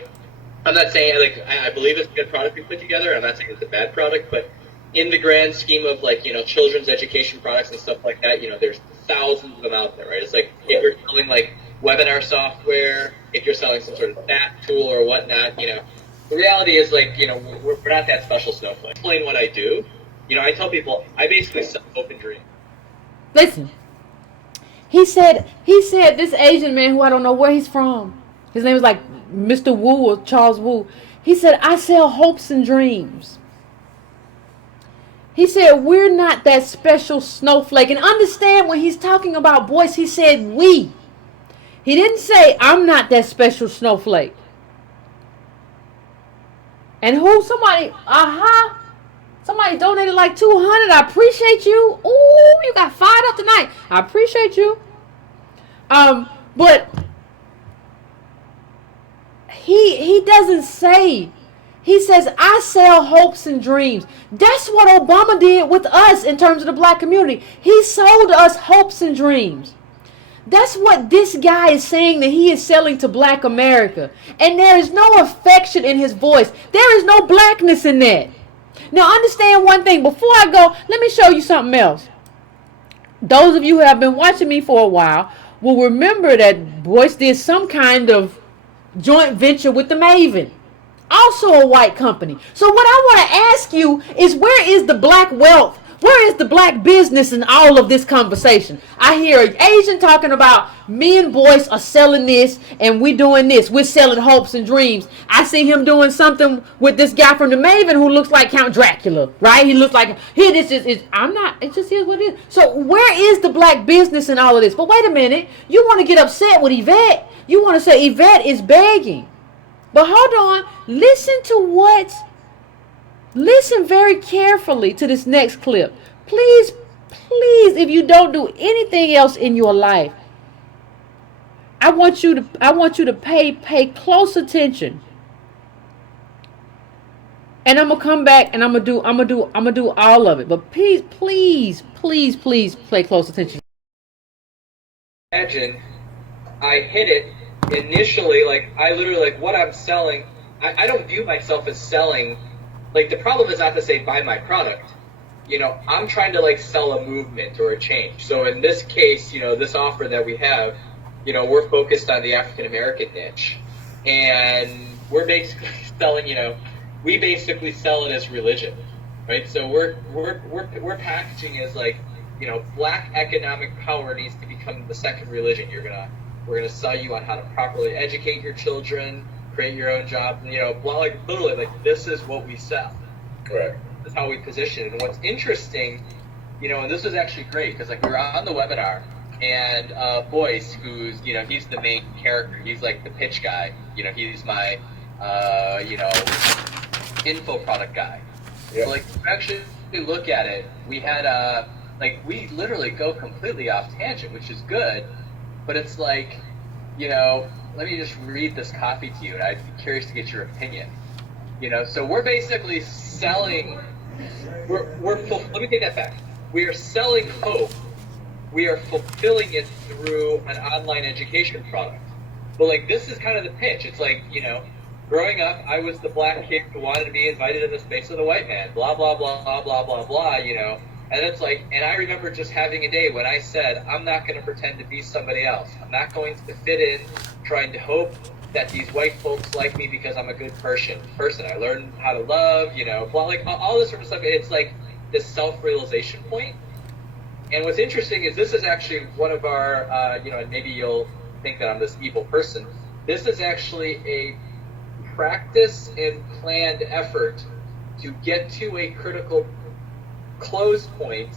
I'm not saying, like, I believe it's a good product we put together. I'm not saying it's a bad product, but in the grand scheme of, like, you know, children's education products and stuff like that, you know, there's thousands of them out there, right? It's like if you're selling, like, webinar software, if you're selling some sort of chat tool or whatnot, you know, the reality is, like, you know, we're not that special snowflake. Explain what I do. You know, I tell people, I basically sell open dreams. Listen, he said this Asian man who I don't know where he's from, his name is like Mr. Wu or Charles Wu. He said, I sell hopes and dreams. He said, we're not that special snowflake. And understand, when he's talking about Boyce, he said we. He didn't say, I'm not that special snowflake. And somebody donated like $200. I appreciate you. Ooh, you got fired up tonight. I appreciate you. But he doesn't say. He says, I sell hopes and dreams. That's what Obama did with us in terms of the black community. He sold us hopes and dreams. That's what this guy is saying that he is selling to black America. And there is no affection in his voice. There is no blackness in that. Now, understand one thing. Before I go, let me show you something else. Those of you who have been watching me for a while will remember that Boyce did some kind of joint venture with the Maven. Also a white company. So what I want to ask you is, where is the black wealth? Where is the black business in all of this conversation? I hear an Asian talking about, me and Boyce are selling this and we're doing this. We're selling hopes and dreams. I see him doing something with this guy from the Maven who looks like Count Dracula, right? He looks like, here, this is, I'm not, it just is what it is. So where is the black business in all of this? But wait a minute. You want to get upset with Yvette. You want to say Yvette is begging. But hold on. Listen very carefully to this next clip. Please, if you don't do anything else in your life, I want you to pay close attention. And I'm gonna come back and I'm gonna do all of it. But please pay close attention. Imagine I hit it initially, like, I literally, like, what I'm selling, I don't view myself as selling. Like, the problem is not to say buy my product. You know, I'm trying to, like, sell a movement or a change. So in this case, you know, this offer that we have, you know, we're focused on the African American niche. and we're basically selling, we basically sell it as religion, right? So we're packaging as like, black economic power needs to become the second religion. We're gonna sell you on how to properly educate your children, create your own job, like literally, like this is what we sell. Correct. This is how we position it. And what's interesting, and this was actually great because like we were on the webinar, and Boyce, who's he's the main character. He's like the pitch guy. He's my info product guy. Yeah. So like if you actually look at it, we had we literally go completely off tangent, which is good. But it's like, let me just read this copy to you, and I'd be curious to get your opinion. So we're basically selling. Let me take that back. We are selling hope. We are fulfilling it through an online education product. But like this is kind of the pitch. It's like, growing up, I was the black kid who wanted to be invited to the space of the white man. Blah blah blah blah blah blah blah. And it's like, and I remember just having a day when I said, I'm not going to pretend to be somebody else. I'm not going to fit in, trying to hope that these white folks like me because I'm a good person. I learned how to love, like all this sort of stuff. It's like this self-realization point. And what's interesting is this is actually one of our, and maybe you'll think that I'm this evil person. This is actually a practice and planned effort to get to a critical close point.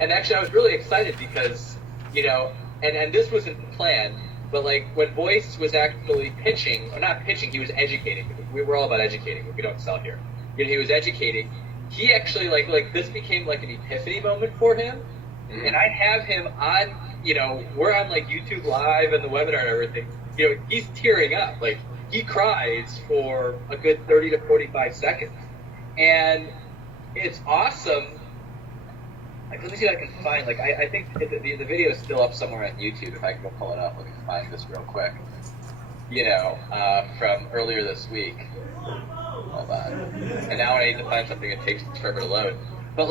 And actually I was really excited because and this wasn't planned, but like when Boyce was actually pitching, or not pitching, he was educating. We were all about educating, but we don't sell here. He was educating. He actually like this became like an epiphany moment for him. And I have him on, we're on like YouTube Live and the webinar and everything. He's tearing up. Like he cries for a good 30 to 45 seconds. And it's awesome. Like, let me see if I can find, I think the video is still up somewhere on YouTube. If I can go pull it up, let me find this real quick. From earlier this week. Hold on. And now I need to find something that takes forever to load. But,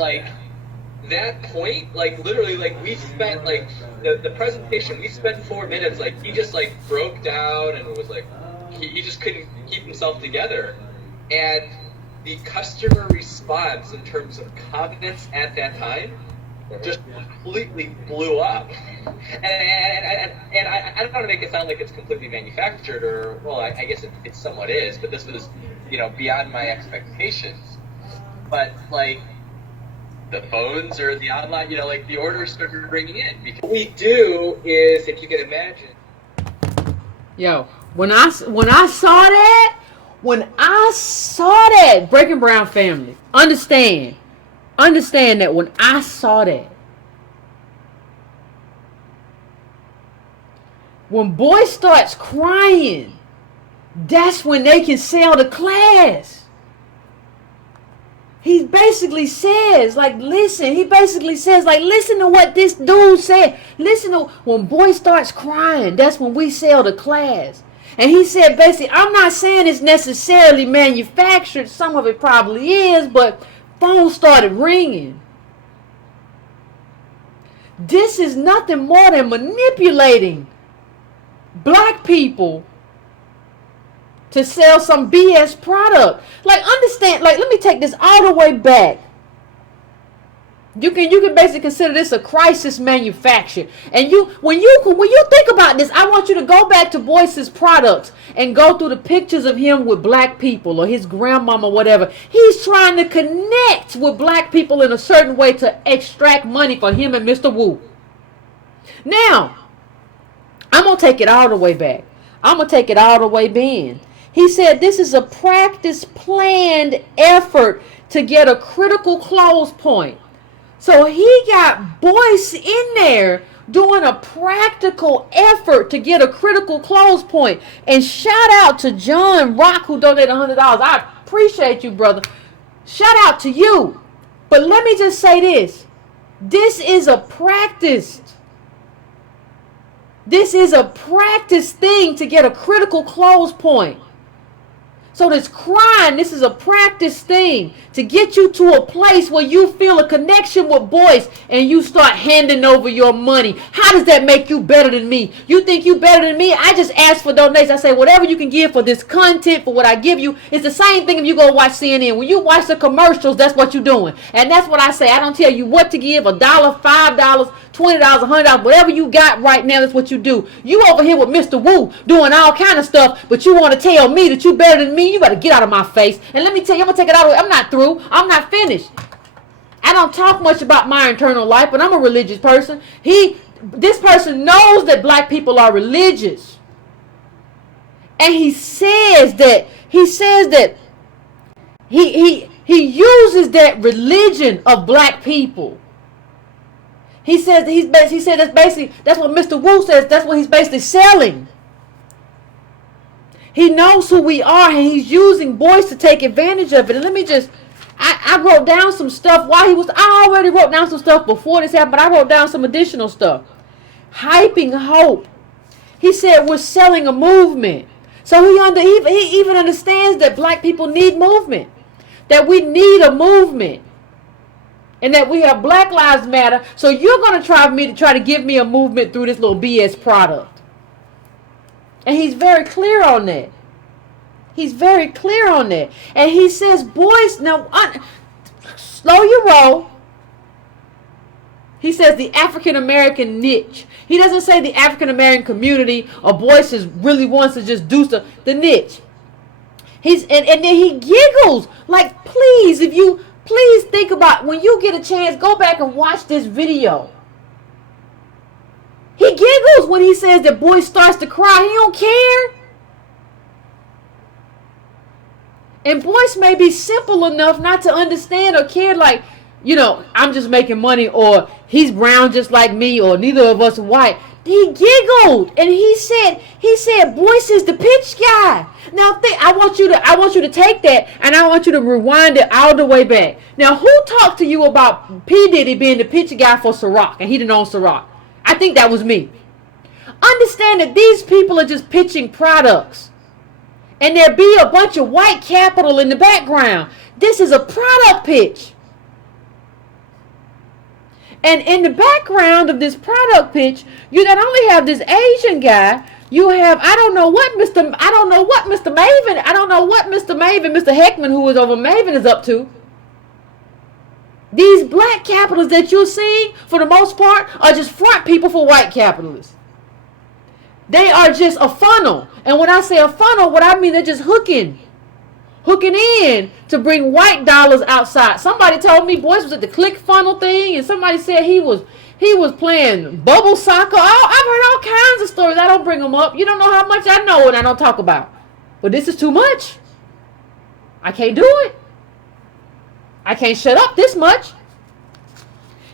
that point, literally, we spent, the presentation, we spent 4 minutes, he just, broke down and was, he just couldn't keep himself together. And the customer response in terms of confidence at that time just completely blew up. And I don't want to make it sound like it's completely manufactured, or, well, I guess it somewhat is, but this was, beyond my expectations. But, the phones or the online, the orders started bringing in. Because what we do is, if you can imagine. Yo, when I saw that, Breaking Brown family, understand that when I saw that, when Boyce starts crying, that's when they can sell the class. He basically says, listen to what this dude said. Listen to, when Boyce starts crying, that's when we sell the class. And he said, basically, I'm not saying it's necessarily manufactured. Some of it probably is, but phones started ringing. This is nothing more than manipulating black people to sell some BS product. Understand, let me take this all the way back. You can basically consider this a crisis manufacture. And when you think about this, I want you to go back to Boyce's products and go through the pictures of him with black people or his grandmama, whatever. He's trying to connect with black people in a certain way to extract money for him and Mr. Wu. Now, I'm going to take it all the way back. I'm going to take it all the way in. He said this is a practice planned effort to get a critical close point. So he got Boyce in there doing a practical effort to get a critical close point. And shout out to John Rock, who donated $100. I appreciate you, brother. Shout out to you. But let me just say this. This is a practice. This is a practice thing to get a critical close point. So this crying, this is a practice thing to get you to a place where you feel a connection with Boyce and you start handing over your money. How does that make you better than me? You think you better than me? I just ask for donations. I say whatever you can give for this content, for what I give you. It's the same thing if you go watch CNN. When you watch the commercials, that's what you're doing. And that's what I say. I don't tell you what to give, $1, $5, $20, $100, whatever you got right now, that's what you do. You over here with Mr. Wu doing all kind of stuff, but you want to tell me that you better than me? You better get out of my face. And let me tell you, I'm going to take it out. I'm not through. I'm not finished. I don't talk much about my internal life, but I'm a religious person. This person knows that black people are religious. And he says that he uses that religion of black people. He said that's what Mr. Wu says. That's what he's basically selling. He knows who we are, and he's using Boyce to take advantage of it. And let me just, I wrote down some stuff I already wrote down some stuff before this happened, but I wrote down some additional stuff. Hyping hope. He said we're selling a movement. So he even understands that black people need movement. That we need a movement. And that we have Black Lives Matter. So you're going to try to give me a movement through this little BS product. And he's very clear on that. He's very clear on that. And he says, Boyce, now, slow your roll. He says the African American niche. He doesn't say the African American community or Boyce really wants to just do stuff. The niche. And then he giggles. Like, please think about, when you get a chance, go back and watch this video. He giggles when he says that Boyce starts to cry. He don't care. And Boyce may be simple enough not to understand or care, like, I'm just making money, or he's brown just like me, or neither of us are white. He giggled and he said Boyce is the pitch guy. Now I want you to take that and I want you to rewind it all the way back. Now, who talked to you about P. Diddy being the pitch guy for Ciroc and he didn't own Ciroc? I think that was me. Understand that these people are just pitching products. And there be a bunch of white capital in the background. This is a product pitch. And in the background of this product pitch, you not only have this Asian guy, you have, I don't know what Mr. Maven, Mr. Heckman, who is over Maven, is up to. These black capitalists that you're seeing, for the most part, are just front people for white capitalists. They are just a funnel. And when I say a funnel, what I mean, they're just hooking in to bring white dollars outside. Somebody told me Boyce was at the Click Funnel thing, and somebody said he was playing bubble soccer. Oh, I've heard all kinds of stories. I don't bring them up. You don't know how much I know and I don't talk about. But this is too much. I can't do it. I can't shut up this much.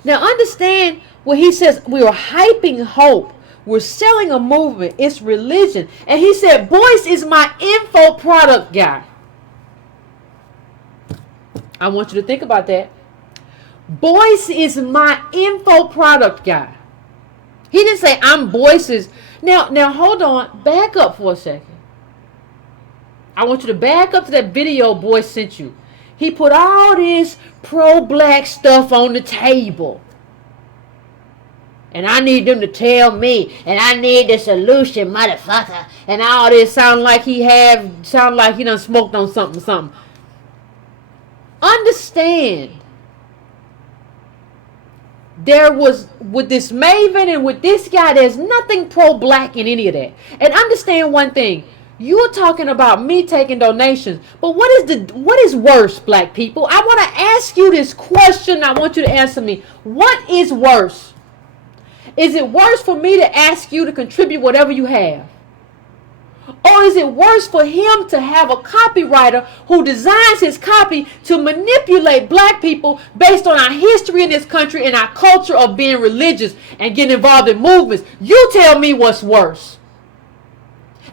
Now understand what he says. We are hyping hope. We're selling a movement. It's religion. And he said, Boyce is my info product guy. I want you to think about that. Boyce is my info product guy. He didn't say I'm Boyce's. Now hold on. Back up for a second. I want you to back up to that video Boyce sent you. He put all this pro-black stuff on the table. And I need them to tell me. And I need the solution, motherfucker. And all this sound like he done smoked on something. Understand. There was, with this Maven and with this guy, there's nothing pro-black in any of that. And understand one thing. You're talking about me taking donations, but what is worse, black people? I want to ask you this question. I want you to answer me. What is worse? Is it worse for me to ask you to contribute whatever you have? Or is it worse for him to have a copywriter who designs his copy to manipulate black people based on our history in this country and our culture of being religious and getting involved in movements? You tell me what's worse.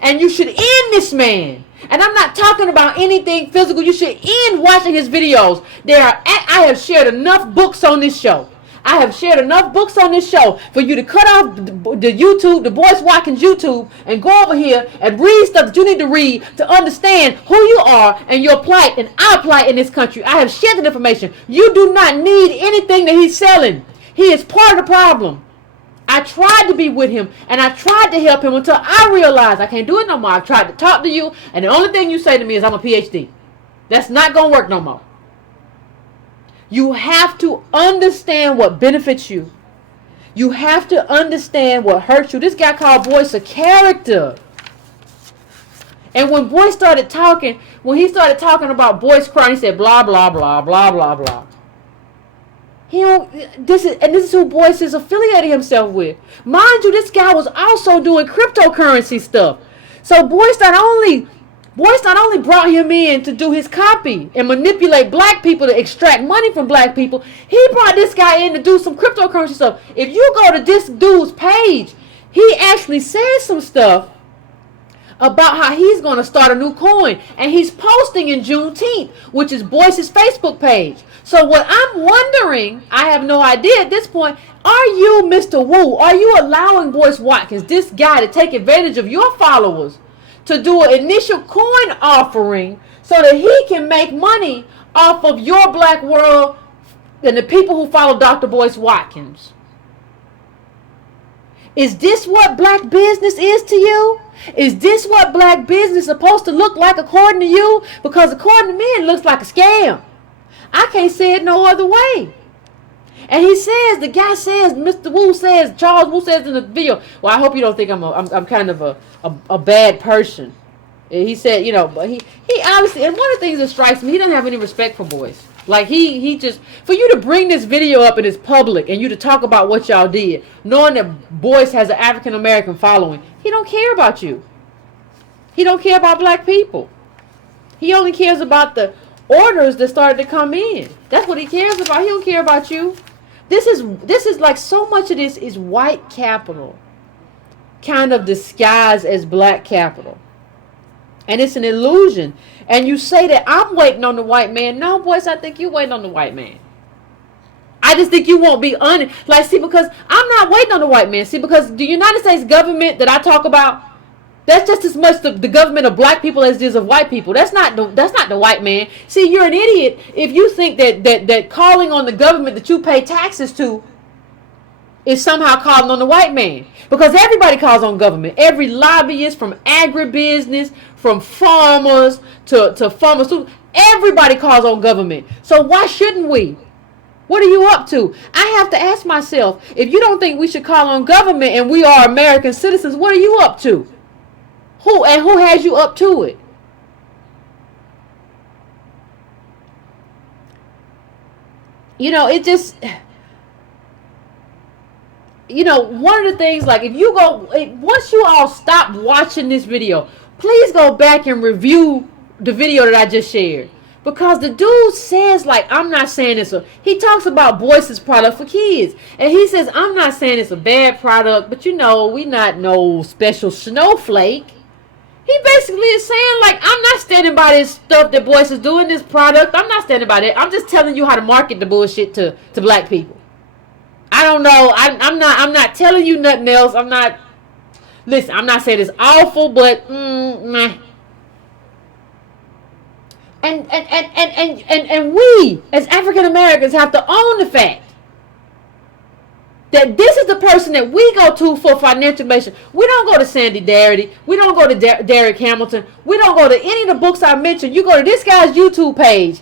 And you should end this man. And I'm not talking about anything physical. You should end watching his videos. I have shared enough books on this show. I have shared enough books on this show for you to cut off the YouTube, the Boyce Watkins YouTube, and go over here and read stuff that you need to read to understand who you are and your plight and our plight in this country. I have shared the information. You do not need anything that he's selling. He is part of the problem. I tried to be with him and I tried to help him until I realized I can't do it no more. I tried to talk to you and the only thing you say to me is I'm a PhD. That's not going to work no more. You have to understand what benefits you. You have to understand what hurts you. This guy called Boyce a character. And when Boyce started talking, when he started talking about Boyce crying, he said blah, blah, blah, blah, blah, blah. This is who Boyce is affiliating himself with. Mind you, this guy was also doing cryptocurrency stuff. So Boyce not only brought him in to do his copy and manipulate black people to extract money from black people, he brought this guy in to do some cryptocurrency stuff. If you go to this dude's page, he actually says some stuff about how he's going to start a new coin. And he's posting in Juneteenth, which is Boyce's Facebook page. So what I'm wondering, I have no idea at this point, are you, Mr. Wu, are you allowing Boyce Watkins, this guy, to take advantage of your followers to do an initial coin offering so that he can make money off of your black world and the people who follow Dr. Boyce Watkins? Is this what black business is to you? Is this what black business is supposed to look like according to you? Because according to me, it looks like a scam. I can't say it no other way. And he says, the guy says, Mr. Wu says, Charles Wu says in the video, well, I hope you don't think I'm kind of a bad person. He said, but he obviously, and one of the things that strikes me, he doesn't have any respect for Boyce. Like he just, for you to bring this video up and it's public and you to talk about what y'all did, knowing that Boyce has an African American following, he don't care about you. He don't care about black people. He only cares about the orders that started to come in. That's what he cares about. He don't care about you. This is like so much of this is white capital kind of disguised as black capital. And it's an illusion. And you say that I'm waiting on the white man. No, Boyce, I think you're waiting on the white man. I just think you won't be honest. Like, see, because I'm not waiting on the white man. See, because the United States government that I talk about, that's just as much the government of black people as it is of white people. That's not the white man. See, you're an idiot if you think that calling on the government that you pay taxes to is somehow calling on the white man. Because everybody calls on government. Every lobbyist, from agribusiness, from farmers to pharmaceuticals, everybody calls on government. So why shouldn't we? What are you up to? I have to ask myself, if you don't think we should call on government and we are American citizens, what are you up to? Who has you up to it? It just, one of the things, like, if you go, once you all stop watching this video, please go back and review the video that I just shared. Because the dude says, like, I'm not saying this. He talks about Boyce's product for kids. And he says, I'm not saying it's a bad product, but we not no special snowflake. He basically is saying, like, I'm not standing by this stuff that Boyce is doing, this product. I'm not standing by that. I'm just telling you how to market the bullshit to black people. I don't know. I'm not telling you nothing else. I'm not saying it's awful, but nah. And we as African Americans have to own the fact that this is the person that we go to for financial information. We don't go to Sandy Darity. We don't go to Derek Hamilton. We don't go to any of the books I mentioned. You go to this guy's YouTube page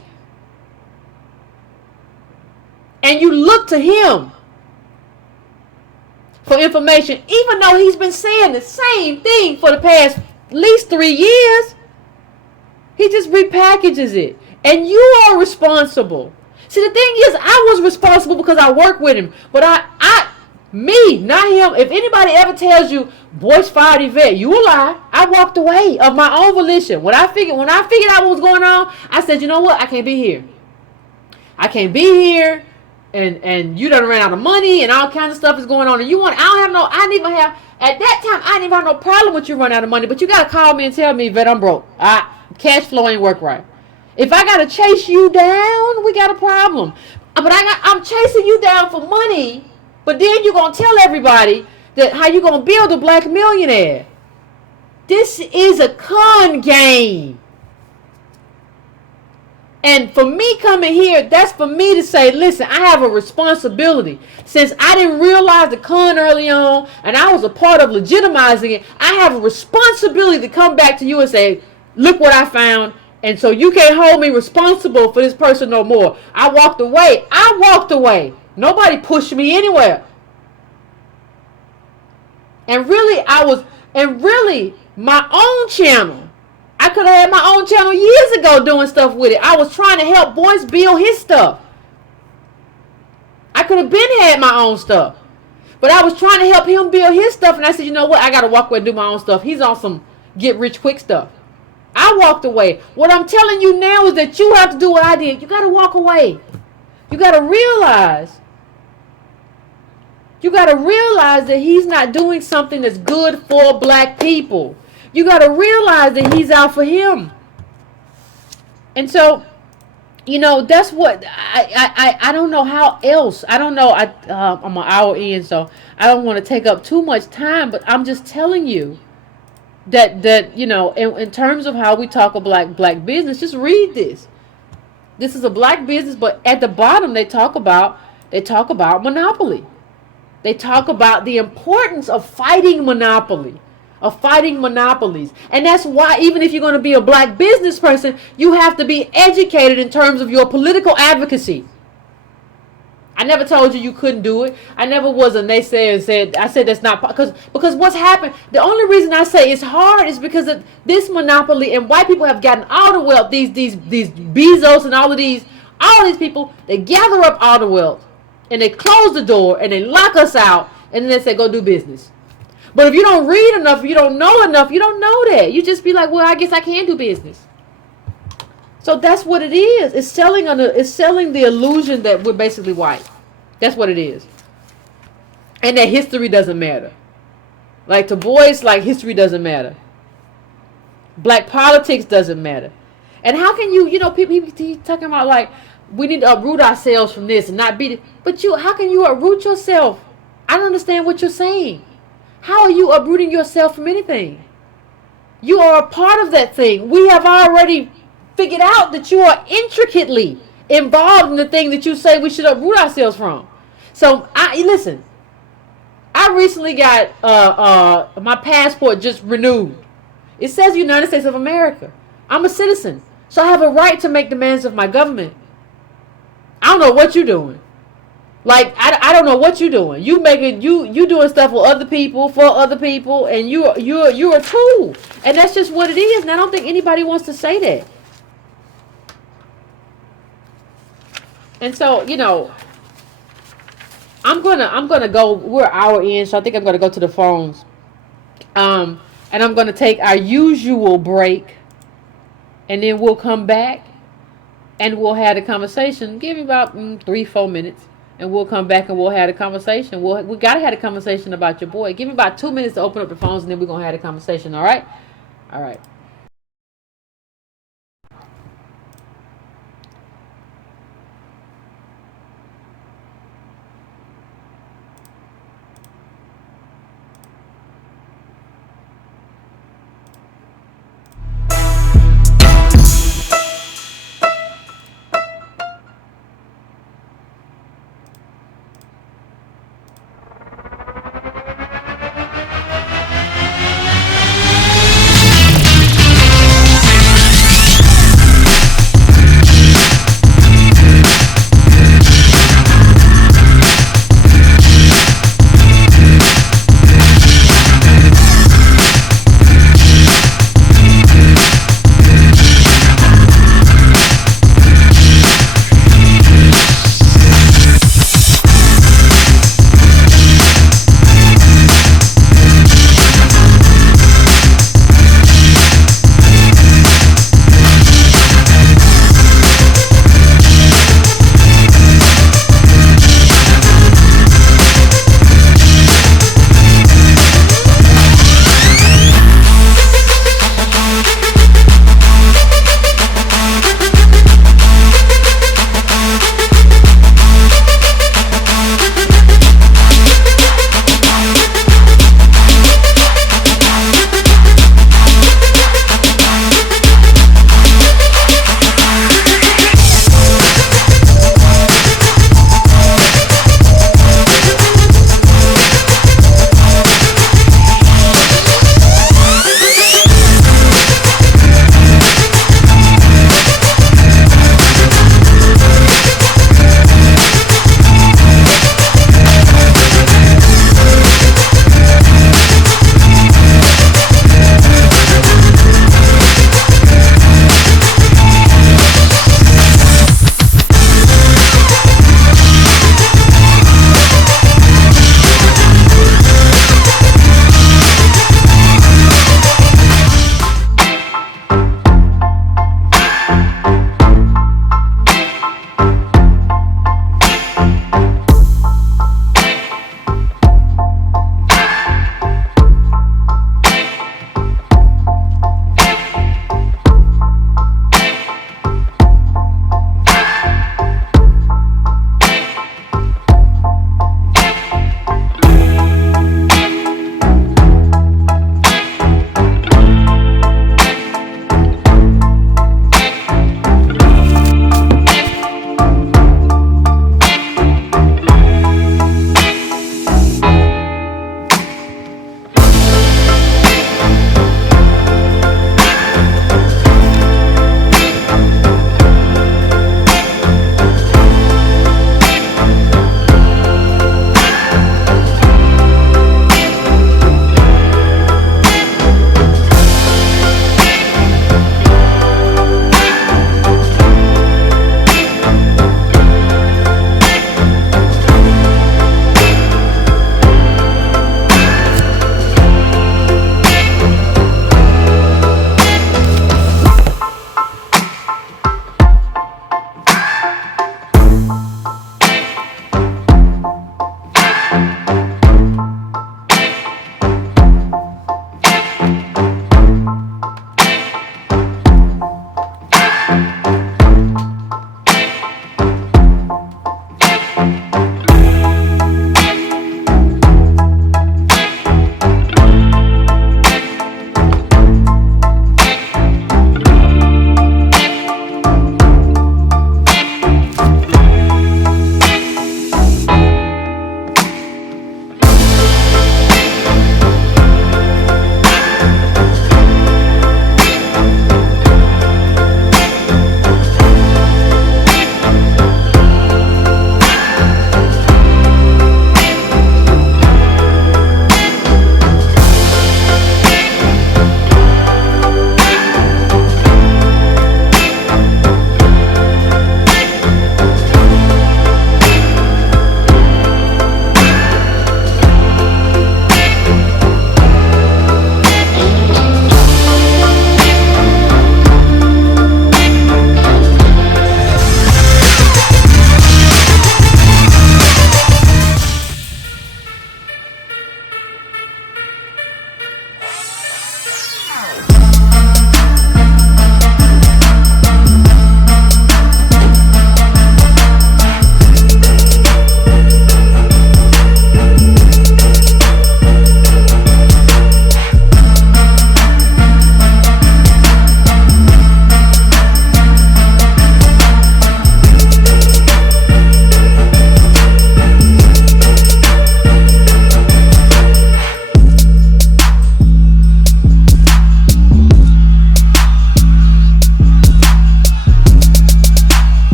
and you look to him for information, even though he's been saying the same thing for the past at least 3 years. He just repackages it. And you are responsible. See, the thing is, I was responsible because I work with him. But me, not him. If anybody ever tells you, Boyce fired Yvette, you a lie. I walked away of my own volition. When I figured out what was going on, I said, you know what? I can't be here. I can't be here. And you done ran out of money and all kinds of stuff is going on. And at that time, I didn't even have no problem with you running out of money. But you got to call me and tell me, Yvette, I'm broke. Cash flow ain't work right. If I got to chase you down, we got a problem. But I'm chasing you down for money, but then you're going to tell everybody that how you going to build a black millionaire. This is a con game. And for me coming here, that's for me to say, listen, I have a responsibility. Since I didn't realize the con early on, and I was a part of legitimizing it, I have a responsibility to come back to you and say, look what I found. And so you can't hold me responsible for this person no more. I walked away. Nobody pushed me anywhere. And really, my own channel. I could have had my own channel years ago doing stuff with it. I was trying to help Boyce build his stuff. I could have been had my own stuff. But I was trying to help him build his stuff. And I said, you know what? I got to walk away and do my own stuff. He's on some get rich quick stuff. I walked away. What I'm telling you now is that you have to do what I did. You got to walk away. You got to realize. You got to realize that he's not doing something that's good for black people. You got to realize that he's out for him. And so, you know, that's what I don't know how else. I don't know. I'm an hour in, so I don't want to take up too much time, but I'm just telling you that you know, in terms of how we talk about black business, just read this. This is a black business, but at the bottom they talk about monopoly. They talk about the importance of fighting monopoly. Of fighting monopolies. And that's why even if you're going to be a black business person, you have to be educated in terms of your political advocacy. I never told you couldn't do it. I never was a naysayer and said that's not because what's happened, the only reason I say it's hard is because of this monopoly, and white people have gotten all the wealth. These Bezos and all these people, they gather up all the wealth and they close the door and they lock us out and then they say go do business. But if you don't read enough, if you don't know enough, you don't know that. You just be like, well, I guess I can do business. So that's what it is. It's selling the illusion that we're basically white. That's what it is. And that history doesn't matter. Like to Boyce, like history doesn't matter. Black politics doesn't matter. And how can you know, people talking about like we need to uproot ourselves from this and not be but how can you uproot yourself? I don't understand what you're saying. How are you uprooting yourself from anything? You are a part of that thing. We have already figured out that you are intricately involved in the thing that you say we should uproot ourselves from. So, listen. I recently got my passport just renewed. It says United States of America. I'm a citizen. So I have a right to make demands of my government. I don't know what you're doing. Like I don't know what you're doing. You doing stuff for other people, and you're a tool, and that's just what it is. And I don't think anybody wants to say that. And so you know, I'm gonna go. We're an hour in, so I think I'm gonna go to the phones, and I'm gonna take our usual break, and then we'll come back, and we'll have a conversation. Give me about 3-4 minutes. And we'll come back and we'll have a conversation. We got to have a conversation about your boy. Give me about 2 minutes to open up the phones and then we're going to have a conversation. All right? All right.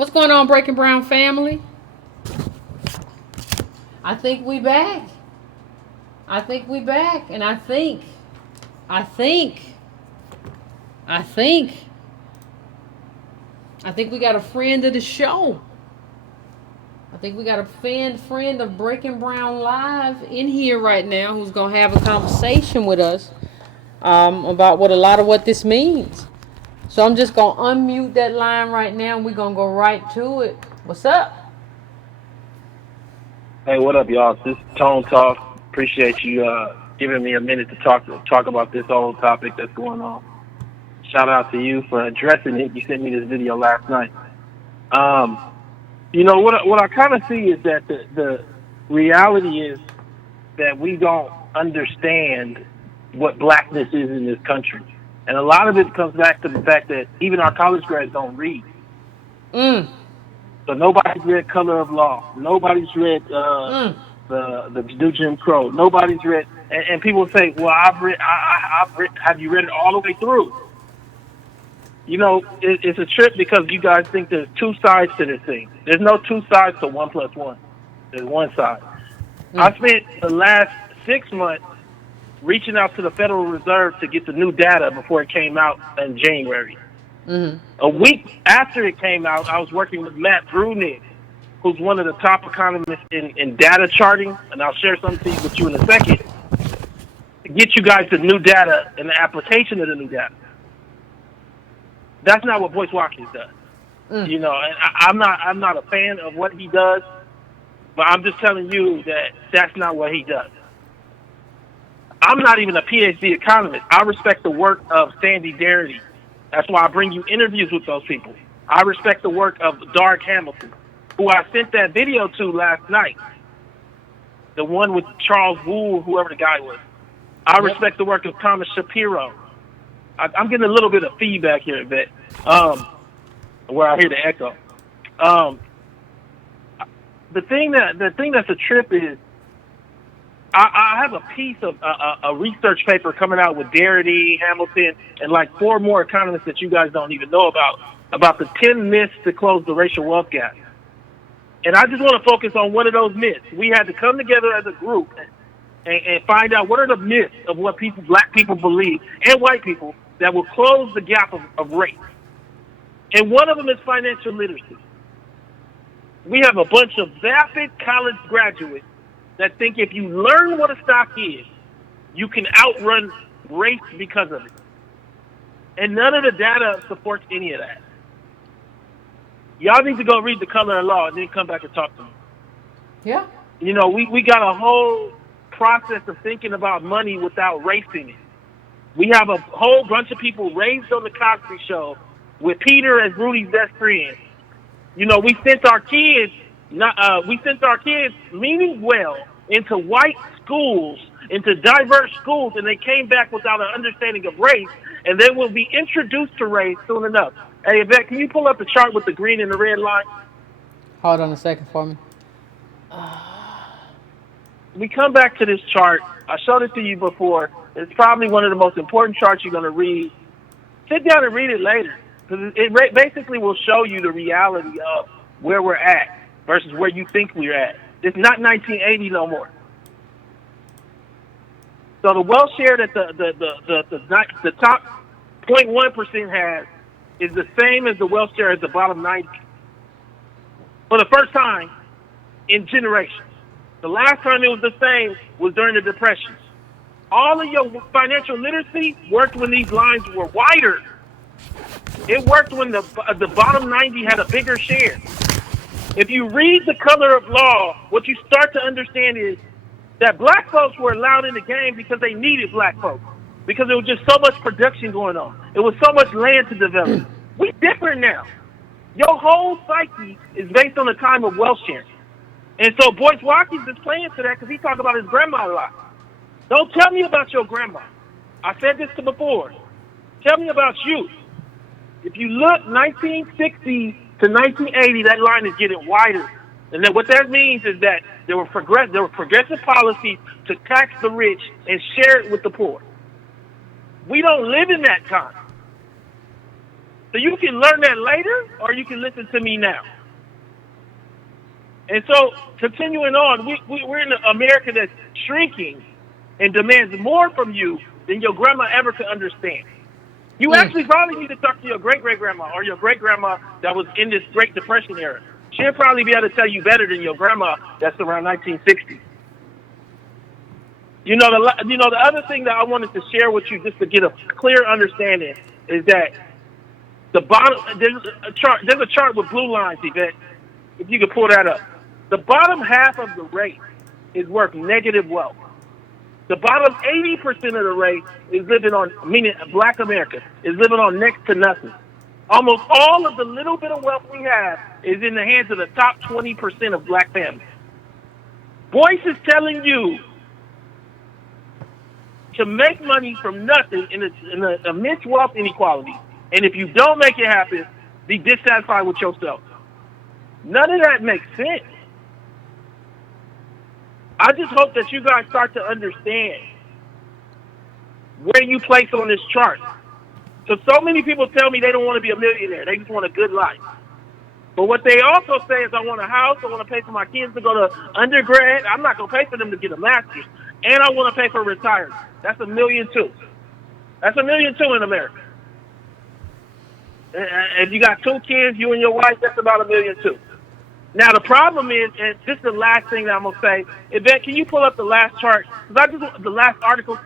What's going on, Breaking Brown family? I think we back. I think we back. And I think we got a friend of the show. I think we got a friend of Breaking Brown Live in here right now who's going to have a conversation with us about what a lot of what this means. So I'm just going to unmute that line right now and we're going to go right to it. What's up? Hey, what up, y'all? This is Tone Talk. Appreciate you giving me a minute to talk about this whole topic that's going on. Shout out to you for addressing it. You sent me this video last night. You know, what I kind of see is that the reality is that we don't understand what blackness is in this country. And a lot of it comes back to the fact that even our college grads don't read. So nobody's read Color of Law. Nobody's read the New Jim Crow. Nobody's read, and people say, "Well, I've read. Have you read it all the way through?" You know, it's a trip because you guys think there's two sides to this thing. There's no two sides to 1 + 1. There's one side. I spent the last 6 months reaching out to the Federal Reserve to get the new data before it came out in January. A week after it came out, I was working with Matt Brunig, who's one of the top economists in data charting, and I'll share something with you in a second, to get you guys the new data and the application of the new data. That's not what Boyce Watkins does. You know, and I'm not a fan of what he does, but I'm just telling you that that's not what he does. I'm not even a PhD economist. I respect the work of Sandy Darity. That's why I bring you interviews with those people. I respect the work of Dark Hamilton, who I sent that video to last night. The one with Charles Wu, whoever the guy was. I respect the work of Thomas Shapiro. I'm getting a little bit of feedback here, Yvette, where I hear the echo. The thing that's a trip is I have a piece of a research paper coming out with Darity, Hamilton, and like 4 more economists that you guys don't even know about the 10 myths to close the racial wealth gap. And I just want to focus on one of those myths. We had to come together as a group and find out what are the myths of what black people believe, and white people, that will close the gap of race. And one of them is financial literacy. We have a bunch of vapid college graduates that think if you learn what a stock is, you can outrun race because of it. And none of the data supports any of that. Y'all need to go read The Color of Law and then come back and talk to me. Yeah. You know, we got a whole process of thinking about money without race in it. We have a whole bunch of people raised on the Cosby Show with Peter as Rudy's best friend. You know, we sent our kids meaning well into white schools, into diverse schools, and they came back without an understanding of race, and they will be introduced to race soon enough. Hey, Yvette, can you pull up the chart with the green and the red line? Hold on a second for me. We come back to this chart. I showed it to you before. It's probably one of the most important charts you're going to read. Sit down and read it later, because it basically will show you the reality of where we're at versus where you think we're at. It's not 1980 no more. So the wealth share that the top 0.1% has is the same as the wealth share at the bottom 90. For the first time in generations. The last time it was the same was during the Depression. All of your financial literacy worked when these lines were wider. It worked when the bottom 90 had a bigger share. If you read The Color of Law, what you start to understand is that black folks were allowed in the game because they needed black folks. Because there was just so much production going on. It was so much land to develop. We're different now. Your whole psyche is based on the time of wealth sharing. And so Boyce Watkins is playing to that because he talked about his grandma a lot. Don't tell me about your grandma. I said this to before. Tell me about you. If you look 1960 to 1980, that line is getting wider. And then what that means is that there were progressive policies to tax the rich and share it with the poor. We don't live in that time. So you can learn that later, or you can listen to me now. And so, continuing on, we're in an America that's shrinking and demands more from you than your grandma ever could understand. You actually probably need to talk to your great-great-grandma or your great-grandma that was in this Great Depression era. She'll probably be able to tell you better than your grandma that's around 1960. The other thing that I wanted to share with you just to get a clear understanding is that the bottom, there's a chart with blue lines, Yvette, if you could pull that up. The bottom half of the race is worth negative wealth. The bottom 80% of the race is living on, meaning Black America, is living on next to nothing. Almost all of the little bit of wealth we have is in the hands of the top 20% of Black families. Boyce is telling you to make money from nothing in an immense wealth inequality. And if you don't make it happen, be dissatisfied with yourself. None of that makes sense. I just hope that you guys start to understand where you place on this chart. So many people tell me they don't want to be a millionaire. They just want a good life. But what they also say is, I want a house, I want to pay for my kids to go to undergrad. I'm not going to pay for them to get a master's. And I want to pay for retirement. That's $1.2 million. That's $1.2 million in America. If you got 2 kids, you and your wife, that's about $1.2 million. Now, the problem is, and this is the last thing that I'm going to say, Yvette, can you pull up the last chart? The last article.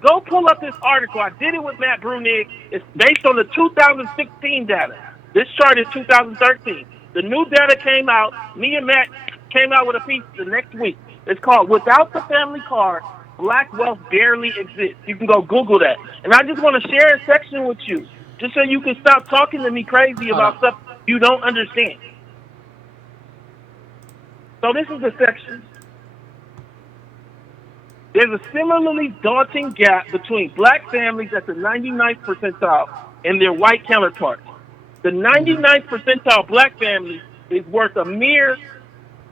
Go pull up this article. I did it with Matt Brunig. It's based on the 2016 data. This chart is 2013. The new data came out. Me and Matt came out with a piece the next week. It's called Without the Family Car, Black Wealth Barely Exists. You can go Google that. And I just want to share a section with you, just so you can stop talking to me crazy about stuff you don't understand. So this is the section. There's a similarly daunting gap between Black families at the 99th percentile and their white counterparts. The 99th percentile Black family is worth a mere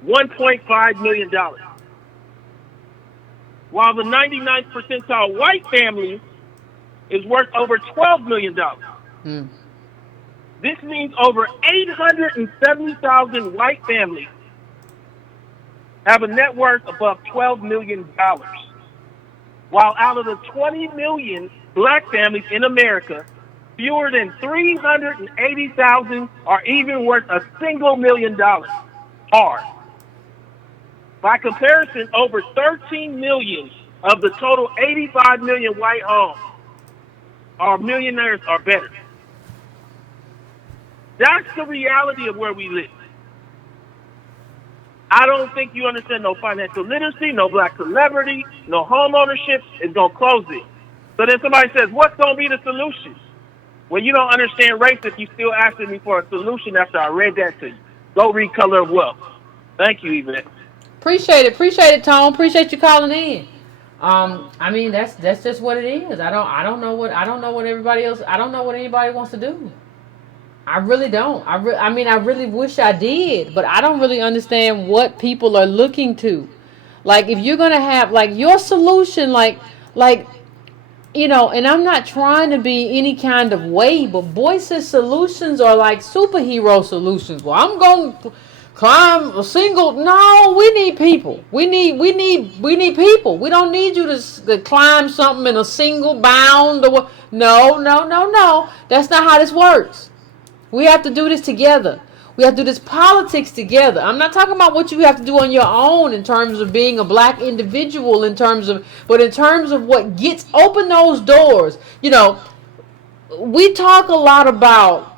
$1.5 million, while the 99th percentile white family is worth over $12 million. This means over 870,000 white families have a net worth above $12 million. While out of the 20 million Black families in America, fewer than 380,000 are even worth a single $1 million. Hard. By comparison, over 13 million of the total 85 million white homes are millionaires or better. That's the reality of where we live. I don't think you understand no financial literacy, no Black celebrity, no home ownership is going to close it. So then somebody says, what's going to be the solution? Well, you don't understand race if you still asking me for a solution after I read that to you. Go read Color of Wealth. Thank you, Yvette. Appreciate it, Tone. Appreciate you calling in. I mean, that's just what it is. I don't know what everybody else. I don't know what anybody wants to do. I really don't. I really wish I did, but I don't really understand what people are looking to. Like, if you're gonna have like your solution, like and I'm not trying to be any kind of way, but Boyce's solutions are like superhero solutions. Well, I'm gonna climb a single. No, we need people. We need people. We don't need you to climb something in a single bound. Or no. That's not how this works. We have to do this together. We have to do this politics together. I'm not talking about what you have to do on your own in terms of being a Black individual, but in terms of what gets open those doors. We talk a lot about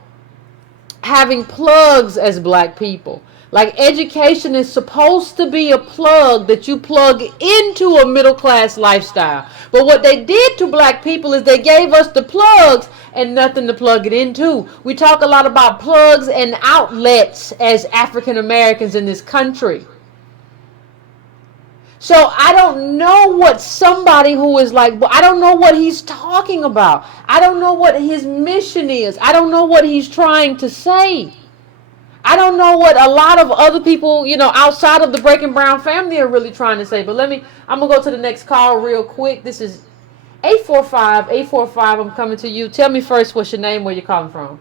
having plugs as Black people. Like, education is supposed to be a plug that you plug into a middle class lifestyle. But what they did to Black people is they gave us the plugs and nothing to plug it into. We talk a lot about plugs and outlets as African Americans in this country. So I don't know what somebody who is like, I don't know what he's talking about. I don't know what his mission is. I don't know what he's trying to say. I don't know what a lot of other people, outside of the Breaking Brown family are really trying to say. But I'm going to go to the next call real quick. This is 845. I'm coming to you. Tell me first what's your name, where you're calling from.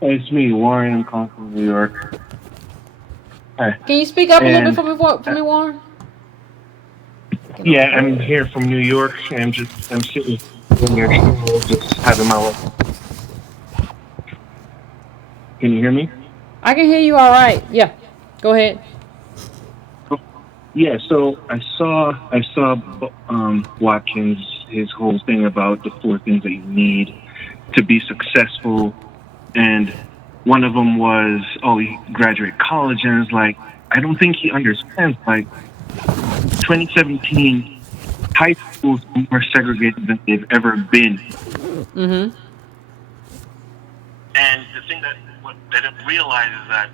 It's me, Warren. I'm calling from New York. Hi. Can you speak up a little bit And for me, Warren? yeah, I'm here from New York. I'm sitting in your show, just having my life. Can you hear me? I can hear you all right. Yeah, go ahead. Yeah. So I saw Watkins, his whole thing about the 4 things that you need to be successful, and one of them was, oh, you graduate college, and it's like, I don't think he understands. Like 2017, high schools are more segregated than they've ever been. Mm-hmm. And the thing that I realize is that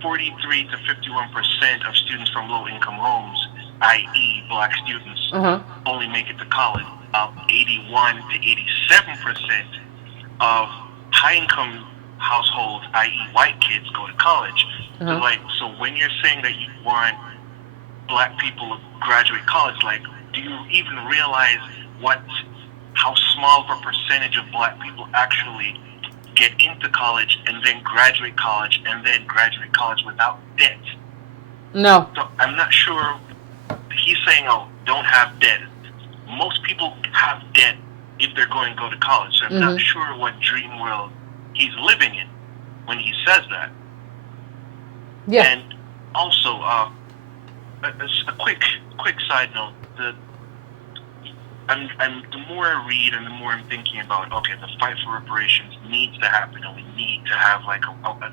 43 to 51% of students from low-income homes, i.e., black students, only make it to college. 81 to 87% of high-income households, i.e., white kids, go to college. So when you're saying that you want black people to graduate college, like, do you even realize how small of a percentage of black people actually get into college and then graduate college and then graduate college without debt? No. So I'm not sure. He's saying, oh, don't have debt. Most people have debt if they're going to go to college. So I'm not sure what dream world he's living in when he says that. Yeah. And also, a quick side note, the more I read and the more I'm thinking about, okay, the fight for reparations needs to happen, and we need to have like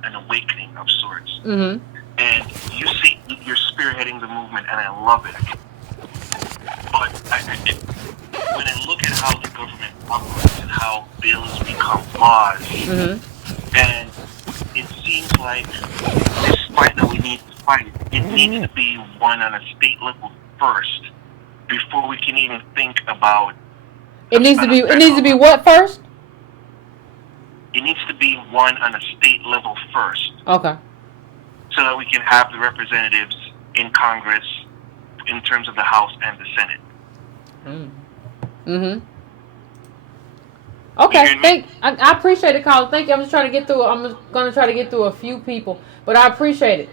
an awakening of sorts. Mm-hmm. And you're spearheading the movement, and I love it. But when I look at how the government operates and how bills become laws, and it seems like this fight that we need to fight, it needs to be won on a state level first, before we can even think about. It needs to be what first? It needs to be won on a state level first. Okay. So that we can have the representatives in Congress, in terms of the House and the Senate. Mm-hmm. Okay. I appreciate it, Colin. Thank you. I'm going to try to get through a few people, but I appreciate it.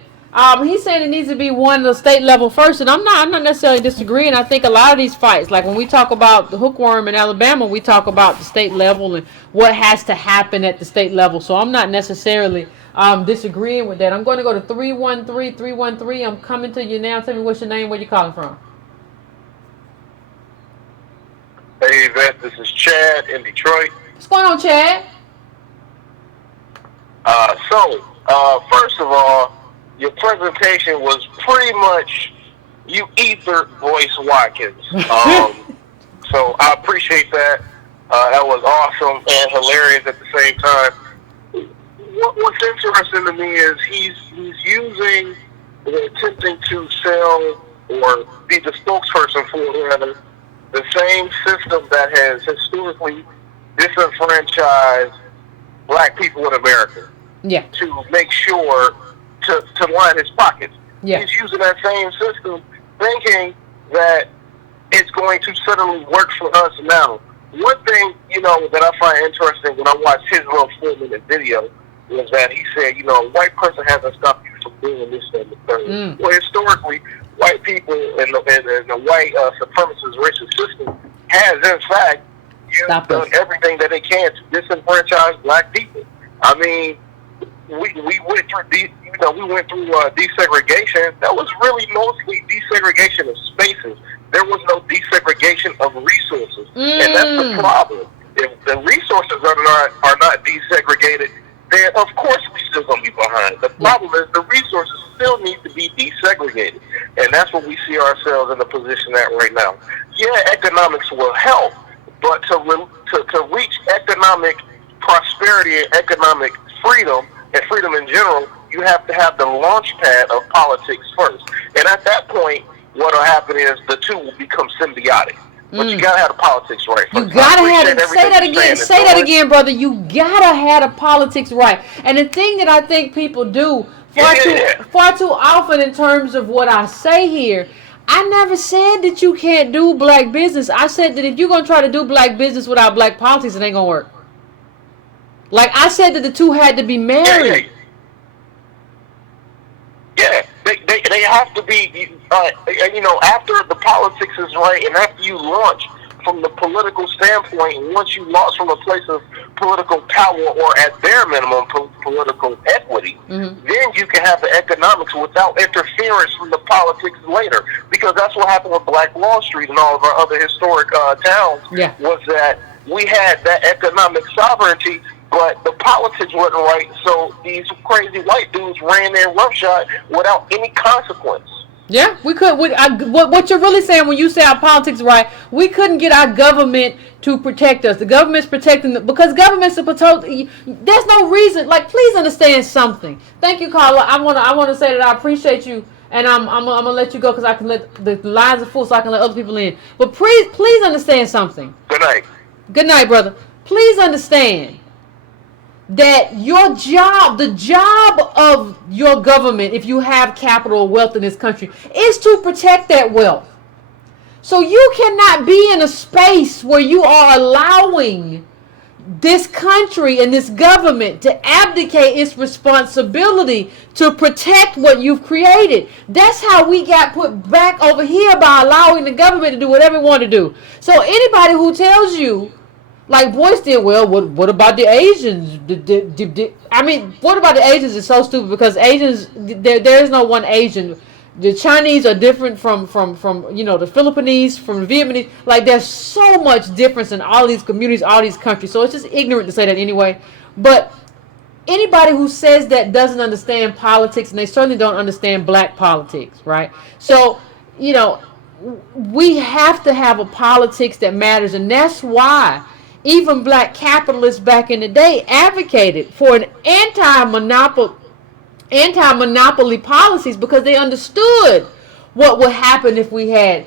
He's saying it needs to be won at the state level first, and I'm not necessarily disagreeing. I think a lot of these fights, like when we talk about the hookworm in Alabama, we talk about the state level and what has to happen at the state level. So I'm not necessarily disagreeing with that. I'm going to go to 313. I'm coming to you now. Tell me what's your name, where you calling from. Hey, Yvette, this is Chad in Detroit. What's going on, Chad? First of all, your presentation was pretty much, you ethered Boyce Watkins. So I appreciate that. That was awesome and hilarious at the same time. What's interesting to me is he's using, attempting to sell or be the spokesperson for, rather, the same system that has historically disenfranchised black people in America. Yeah. To make sure to line his pockets. Yeah. He's using that same system, thinking that it's going to suddenly work for us now. One thing, that I find interesting when I watch his little 4-minute video was that he said, a white person hasn't stopped you from doing this and the third. Well, historically, white people and the white supremacist racist system has, in fact, done everything that they can to disenfranchise black people. I mean, we went through desegregation. That was really mostly desegregation of spaces. There was no desegregation of resources, and that's the problem. If the resources are not desegregated, then of course we're still going to be behind. The problem is the resources still need to be desegregated, and that's what we see ourselves in the position at right now. Yeah, economics will help, but to reach economic prosperity and economic freedom, and freedom in general, you have to have the launch pad of politics first. And at that point, what will happen is the two will become symbiotic. But you gotta have the politics right first. You gotta have it. Say that again. Say that again, brother. You gotta have the politics right. And the thing that I think people do far too often in terms of what I say here, I never said that you can't do black business. I said that if you're gonna try to do black business without black politics, it ain't gonna work. Like I said that the two had to be married. Yeah, they have to be, after the politics is right, and after you launch from the political standpoint, and once you launch from a place of political power or at bare minimum political equity, then you can have the economics without interference from the politics later. Because that's what happened with Black Wall Street and all of our other historic towns, was that we had that economic sovereignty, but the politics wasn't right, so these crazy white dudes ran their roughshod without any consequence. Yeah, we could. What you're really saying when you say our politics right, we couldn't get our government to protect us. The government's protecting because governments are protecting. There's no reason. Like, please understand something. Thank you, Carla. I want to say that I appreciate you, and I'm gonna let you go because I can let the lines are full, so I can let other people in. But please understand something. Good night. Good night, brother. Please understand that your job, the job of your government, if you have capital or wealth in this country, is to protect that wealth. So you cannot be in a space where you are allowing this country and this government to abdicate its responsibility to protect what you've created. That's how we got put back over here, by allowing the government to do whatever it want to do. So anybody who tells you, like Boyce did, well, what about the Asians? I mean, what about the Asians is so stupid, because Asians, there is no one Asian. The Chinese are different from the Philippines, from the Vietnamese. Like, there's so much difference in all these communities, all these countries. So it's just ignorant to say that anyway. But anybody who says that doesn't understand politics, and they certainly don't understand black politics, right? So, we have to have a politics that matters, and that's why even black capitalists back in the day advocated for an anti-monopoly policies, because they understood what would happen if we had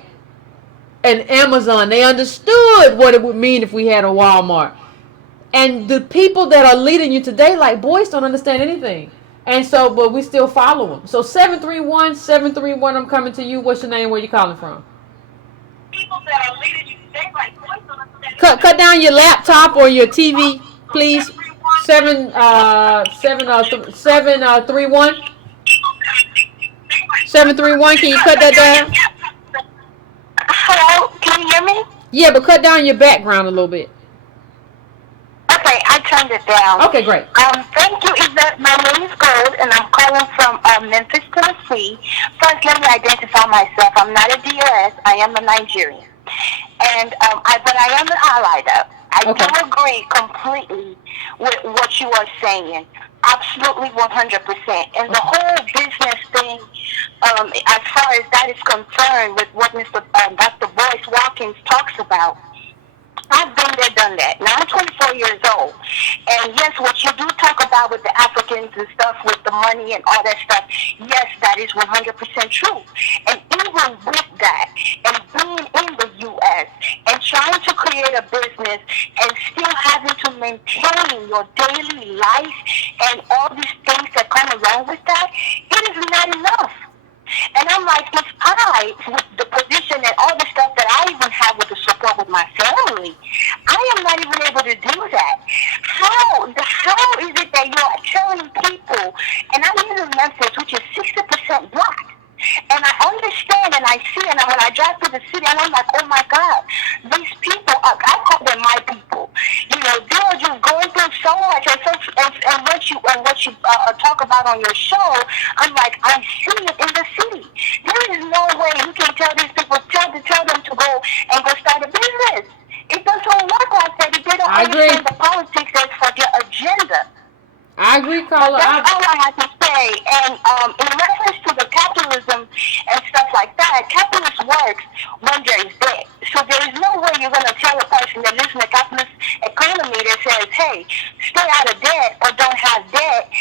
an Amazon. They understood what it would mean if we had a Walmart. And the people that are leading you today, like Boyce, don't understand anything. And so, but we still follow them. So 731, I'm coming to you. What's your name? Where you calling from? People that are leading you today, like Boyce, don't understand. Cut down your laptop or your TV, please. 731. 731. Can you cut that down? Hello, can you hear me? Yeah, but cut down your background a little bit. Okay, I turned it down. Okay, great. Thank you, Yvette. My name is Gold, and I'm calling from Memphis, Tennessee. First, let me identify myself. I'm not a DOS. I am a Nigerian. And but I am an ally, though. I do agree completely with what you are saying. Absolutely 100%. And the whole business thing, as far as that is concerned, with what Dr. Boyce Watkins talks about, I've been there, done that. Now I'm 24 years old. And yes, what you do talk about with the Africans and stuff, with the money and all that stuff, yes, that is 100% true. And even with that, and being in the U.S. and trying to create a business and still having to maintain your daily life and all these things that come along with that, it is not enough. And I'm like, if I, with the position and all the stuff that I even have with the support with my family, I am not even able to do that. How is it that you're telling people, and I live in Memphis, which is 60% black, and I understand and I see, and when I drive through the city, and I'm like, oh my God, these people, I call them my people. They're just going through so much, and what you talk about on your show, I'm like, I see it in the city. There is no way you can tell these people, tell them to go and go start a business. It doesn't work like that if they don't understand the politics that's for their agenda. I agree, Carla. That's all I have to say. And in reference to the capitalism and stuff like that, capitalism works when there is debt. So there is no way you're going to tell a person that lives in a capitalist economy that says, hey, stay out of debt or don't have debt,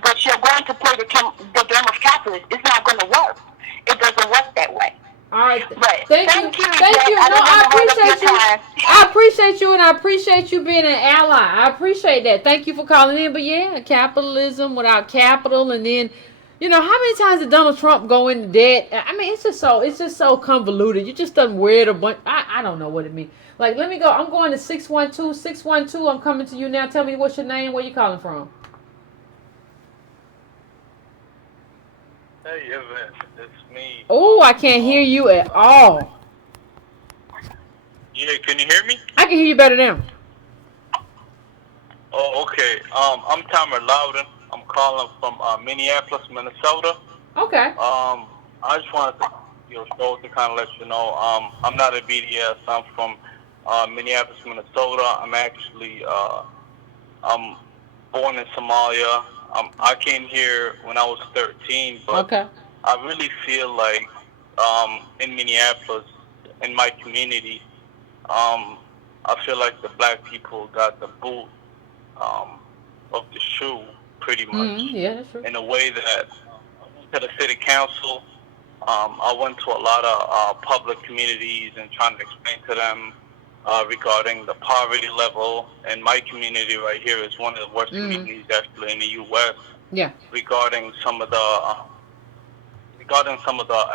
but you're going to play the game of capitalism. It's not going to work. It doesn't work that way. All right. But thank you. I appreciate you. I appreciate you, and I appreciate you being an ally. I appreciate that. Thank you for calling in. But yeah, capitalism without capital, and then You know, how many times did Donald Trump go into debt? I mean, it's just so convoluted. You just done weird a bunch. I don't know what it means. Like, let me go. I'm going to 612. 612. I'm coming to you now. Tell me what's your name. Where you calling from? Hey, Yvette, it's me. Oh, I can't hear you at all. Yeah, can you hear me? I can hear you better now. Oh, okay. I'm Thomas Loudon. I'm calling from Minneapolis, Minnesota. Okay. I just wanted to, show to kind of let you know, I'm not a BDS. I'm from Minneapolis, Minnesota. I'm actually, I'm born in Somalia. I came here when I was 13, but Okay. I really feel like in Minneapolis, in my community, I feel like the black people got the boot of the shoe, pretty much. Yeah, that's true. In a way that I went to the city council, I went to a lot of public communities and trying to explain to them regarding the poverty level. And my community right here is one of the worst communities actually in the U.S. Yeah. Regarding some of the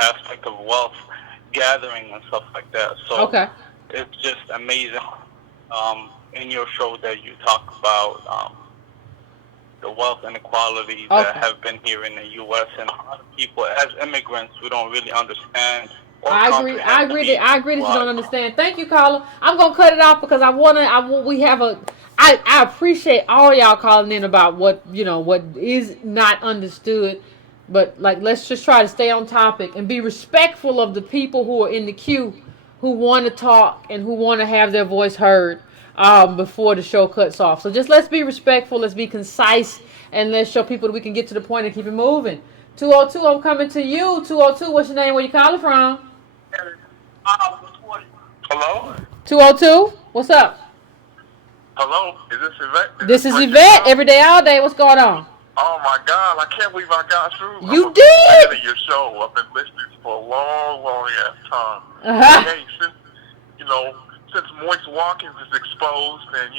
aspect of wealth gathering and stuff like that. So Okay. it's just amazing. In your show that you talk about the wealth inequality that have been here in the U.S. and a lot of people as immigrants we don't really understand. I agree that you don't understand. Thank you, caller. I'm gonna cut it off because I appreciate all y'all calling in about what is not understood. But like, let's just try to stay on topic and be respectful of the people who are in the queue, who want to talk and who want to have their voice heard before the show cuts off. So just let's be respectful, let's be concise, and let's show people that we can get to the point and keep it moving. 202, I'm coming to you. 202, what's your name? Where you calling from? Hello? 202, what's up? Hello? Is this Yvette? This is Yvette. Every day, all day. What's going on? Oh my God! I can't believe I got through. You I'm did. a fan of your show. I've been listening for a long ass time. Hey, since Boyce Watkins is exposed, and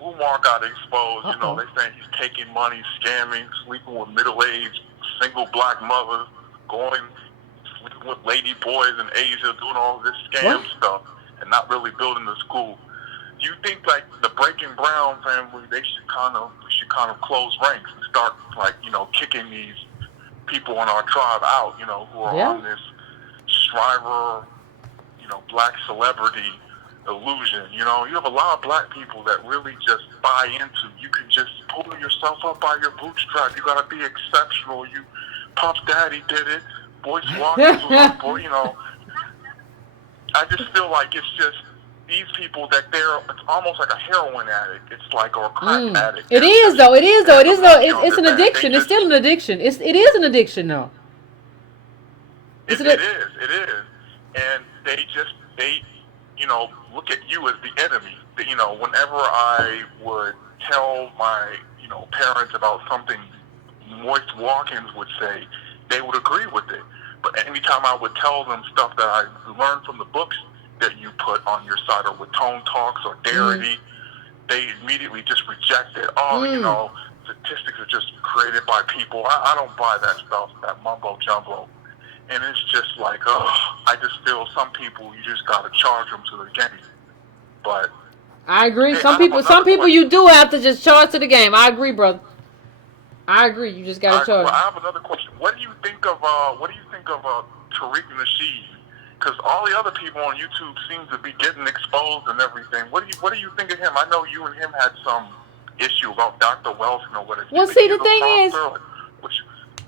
Umar got exposed. They saying he's taking money, scamming, sleeping with middle-aged single black mothers, sleeping with lady boys in Asia, doing all this scam stuff, and not really building the school. Do you think like the Breaking Brown family, we should kind of close ranks and start kicking these people in our tribe out, who are on this Shriver, black celebrity illusion. You have a lot of black people that really just buy into, you can just pull yourself up by your bootstrap. You gotta be exceptional. Pop's daddy did it. Boyce Watkins was I just feel like it's just these people that it's almost like a heroin addict. It's like, or a crack addict. It is though. It's an addiction. It's still an addiction. It is an addiction though. It is. And they look at you as the enemy. Whenever I would tell my, parents about something Boyce Watkins would say, they would agree with it. But anytime I would tell them stuff that I learned from the books that you put on your site, or with Tone Talks or Darity, they immediately just reject it. Statistics are just created by people. I don't buy that stuff, that mumbo jumbo. And it's just like, I just feel some people, you just got to charge them to the game. But I agree. Some people you do have to just charge to the game. I agree, brother. I agree. You just got to charge. I have another question. What do you think of Tariq Nasheed? Because all the other people on YouTube seem to be getting exposed and everything. What do you think of him? I know you and him had some issue about Dr. Welsing or whatever. Well, see, the thing is,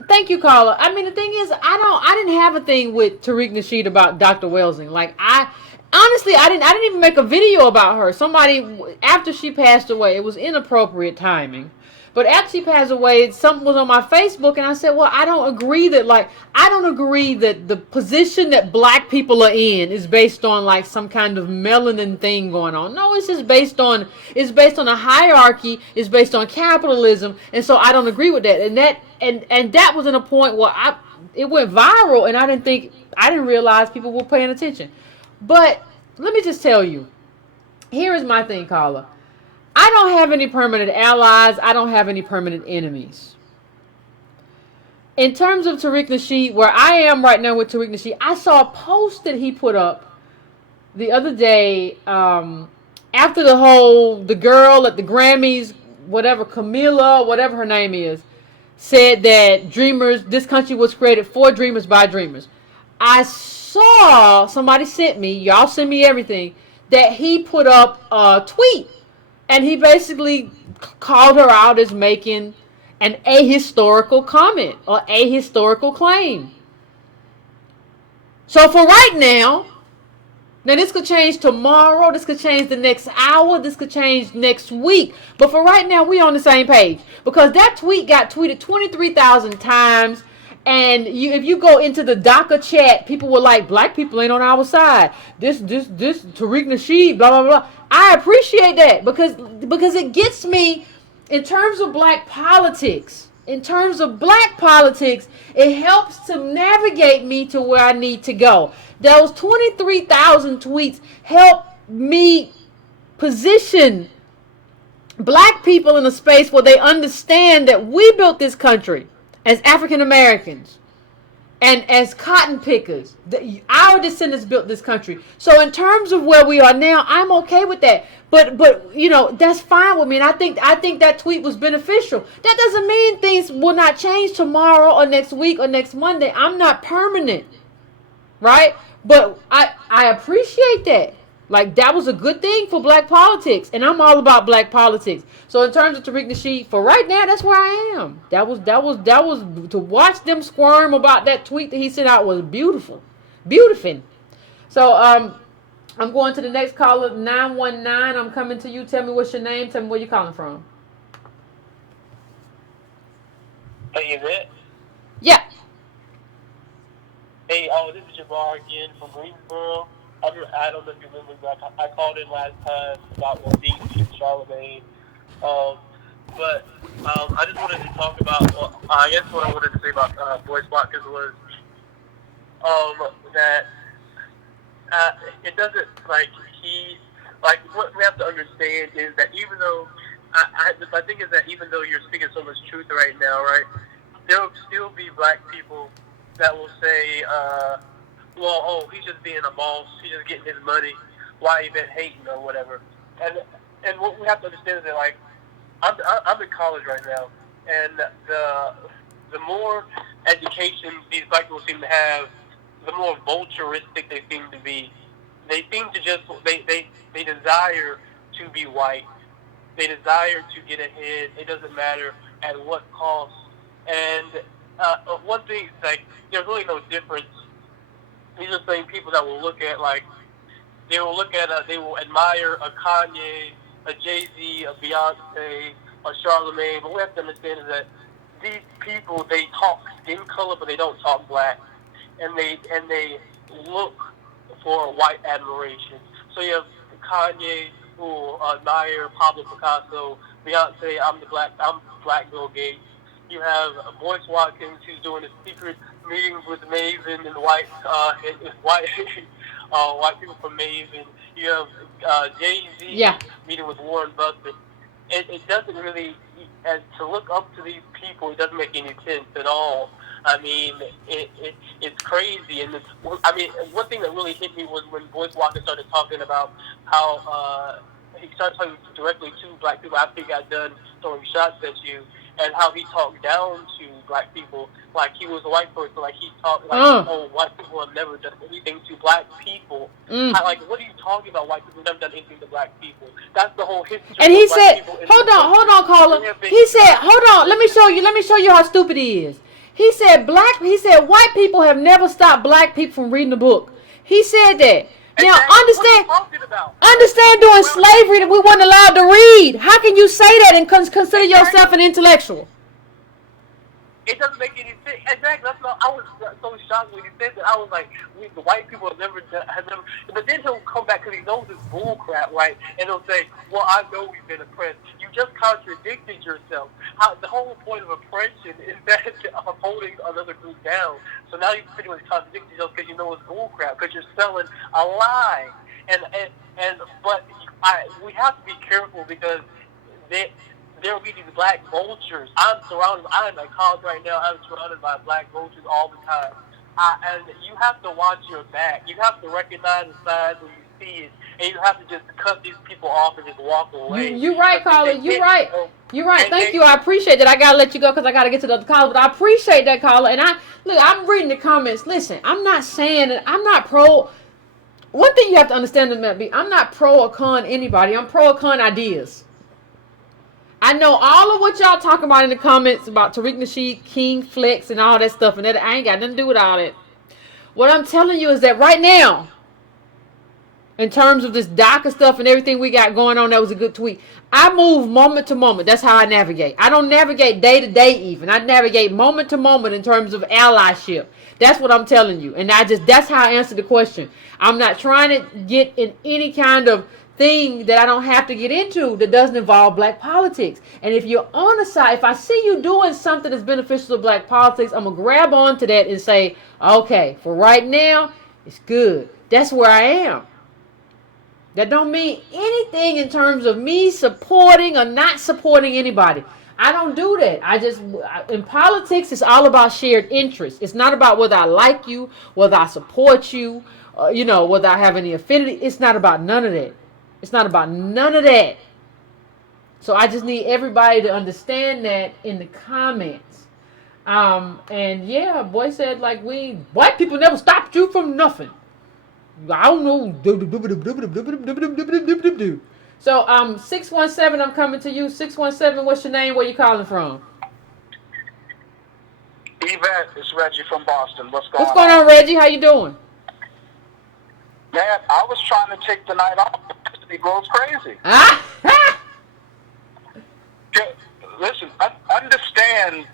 thank you, caller. I mean, the thing is, I didn't have a thing with Tariq Nasheed about Dr. Welsing. Like, honestly, I didn't even make a video about her. Somebody, after she passed away, it was inappropriate timing. But after she passed away, something was on my Facebook, and I said, well, I don't agree that the position that black people are in is based on like some kind of melanin thing going on. No, it's just based on a hierarchy, it's based on capitalism, and so I don't agree with that. And that was in a point where it went viral, and I didn't realize people were paying attention. But let me just tell you, here is my thing, caller. I don't have any permanent allies. I don't have any permanent enemies. in terms of Tariq Nasheed, where I am right now with Tariq Nasheed, I saw a post that he put up the other day after the girl at the Grammys, whatever, Camila, whatever her name is, said that this country was created for dreamers by dreamers. I saw, somebody sent me, y'all send me everything, that he put up a tweet. And he basically called her out as making an ahistorical comment or ahistorical claim. So for right now this could change tomorrow, this could change the next hour, this could change next week. But for right now, we on the same page. Because that tweet got tweeted 23,000 times. And if you go into the DACA chat, people were like, black people ain't on our side. This Tariq Nasheed, blah, blah, blah. I appreciate that because it gets me in terms of black politics. In terms of black politics, it helps to navigate me to where I need to go. Those 23,000 tweets help me position black people in a space where they understand that we built this country as African Americans and as cotton pickers. Our descendants built this country. So in terms of where we are now, I'm okay with that. But that's fine with me. And I think that tweet was beneficial. That doesn't mean things will not change tomorrow or next week or next Monday. I'm not permanent. Right? But I appreciate that. Like, that was a good thing for black politics. And I'm all about black politics. So in terms of Tariq Nasheed, for right now, that's where I am. That was to watch them squirm about that tweet that he sent out was beautiful. Beautiful. So I'm going to the next caller, 919. I'm coming to you. Tell me what's your name. Tell me where you're calling from. Hey, Yvette. Yeah. Hey, this is Jabbar again from Greensboro. I don't know if you remember, but I called in last time about DC and Charlemagne. But I just wanted to talk about, I guess what I wanted to say about Boyce Watkins was that it doesn't, what we have to understand is that even though, the thing is that even though you're speaking so much truth right now, right, there will still be black people that will say, he's just being a boss, he's just getting his money, why he been hating or whatever. And what we have to understand is that, like, I'm in college right now, and the more education these black people seem to have, the more vulturistic they seem to be. They seem to just, they desire to be white. They desire to get ahead. It doesn't matter at what cost. And one thing, like, there's really no difference. These are the same people that will look at, like, they will admire a Kanye, a Jay-Z, a Beyonce, a Charlemagne. But what we have to understand is that these people, they talk skin color, but they don't talk black. And they look for white admiration. So you have Kanye, who admire Pablo Picasso, Beyonce, I'm Black Bill Gates. You have Boyce Watkins, who's doing a secret meetings with Maven and white people from Maven. You have Jay-Z meeting with Warren Buffett. It doesn't really, as to look up to these people, it doesn't make any sense at all. I mean, it's crazy. And one thing that really hit me was when Boyce Watkins started talking about how he started talking directly to black people after he got done throwing shots at you, and how he talked down to black people like he was a white person, like he talked like, white people have never done anything to black people. Like, what are you talking about? White people have never done anything to black people. That's the whole history. And he said, hold on, caller. He said, hold on, let me show you how stupid he is. He said white people have never stopped black people from reading the book. He said that. Now, understand during slavery that we weren't allowed to read. How can you say that and consider yourself an intellectual? It doesn't make any sense. Exactly. That's not, I was so shocked when he said that. I was like, the white people have never. But then he'll come back because he knows it's bull crap, right? And he'll say, well, I know we've been oppressed. You just contradicted yourself. The whole point of oppression is that of holding another group down. So now you pretty much contradict yourself because you know it's bull crap, because you're selling a lie. But we have to be careful because there will be these black vultures. I'm at college right now. I'm surrounded by black vultures all the time. And you have to watch your back. You have to recognize the signs when you see it, and you have to just cut these people off and just walk away. You're right, caller. You're right. You're right. Thank you. I appreciate that. I gotta let you go because I gotta get to the other caller. But I appreciate that, caller. And I'm reading the comments. Listen, I'm not saying that I'm not pro. One thing you have to understand, I'm not pro or con anybody. I'm pro or con ideas. I know all of what y'all talking about in the comments about Tariq Nasheed, King Flex, and all that stuff, and that I ain't got nothing to do with all that. What I'm telling you is that right now, in terms of this DACA stuff and everything we got going on, that was a good tweet. I move moment to moment. That's how I navigate. I don't navigate day to day even. I navigate moment to moment in terms of allyship. That's what I'm telling you. And that's how I answer the question. I'm not trying to get in any kind of thing that I don't have to get into that doesn't involve black politics. And if you're on the side, if I see you doing something that's beneficial to black politics, I'm going to grab onto that and say, okay, for right now, it's good. That's where I am. That don't mean anything in terms of me supporting or not supporting anybody. I don't do that. In politics, it's all about shared interests. It's not about whether I like you, whether I support you, whether I have any affinity. It's not about none of that. It's not about none of that. So I just need everybody to understand that in the comments. And yeah, boy said white people never stopped you from nothing. I don't know. So 617, I'm coming to you. 617, what's your name? Where you calling from? Yvette, it's Reggie from Boston. What's going on, Reggie? How you doing? Man, I was trying to take the night off. It goes crazy. Listen, understand,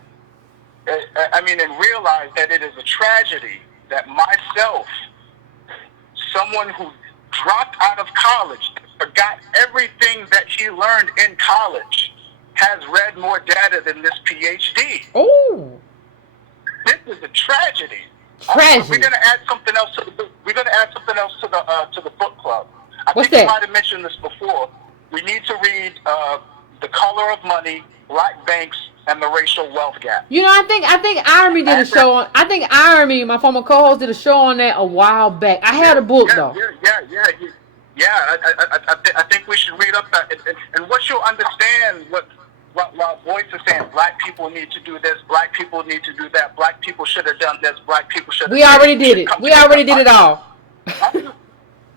and realize that it is a tragedy that myself, someone who dropped out of college, forgot everything that he learned in college, has read more data than this PhD. Oh, this is a tragedy. Tragedy. We're going to add something else to the. We're going to add something else to the book club. What's think that? I might have mentioned this before. We need to read The Color of Money, Black Banks, and the Racial Wealth Gap. I think Irony did a show on. I think Irony, my former co-host, did a show on that a while back. I had a book though. Yeah. I think we should read up that. And what you'll understand, what Boyce is saying, black people need to do this, black people need to do that, black people should have done this, black people should have. We already did it. We already did it all.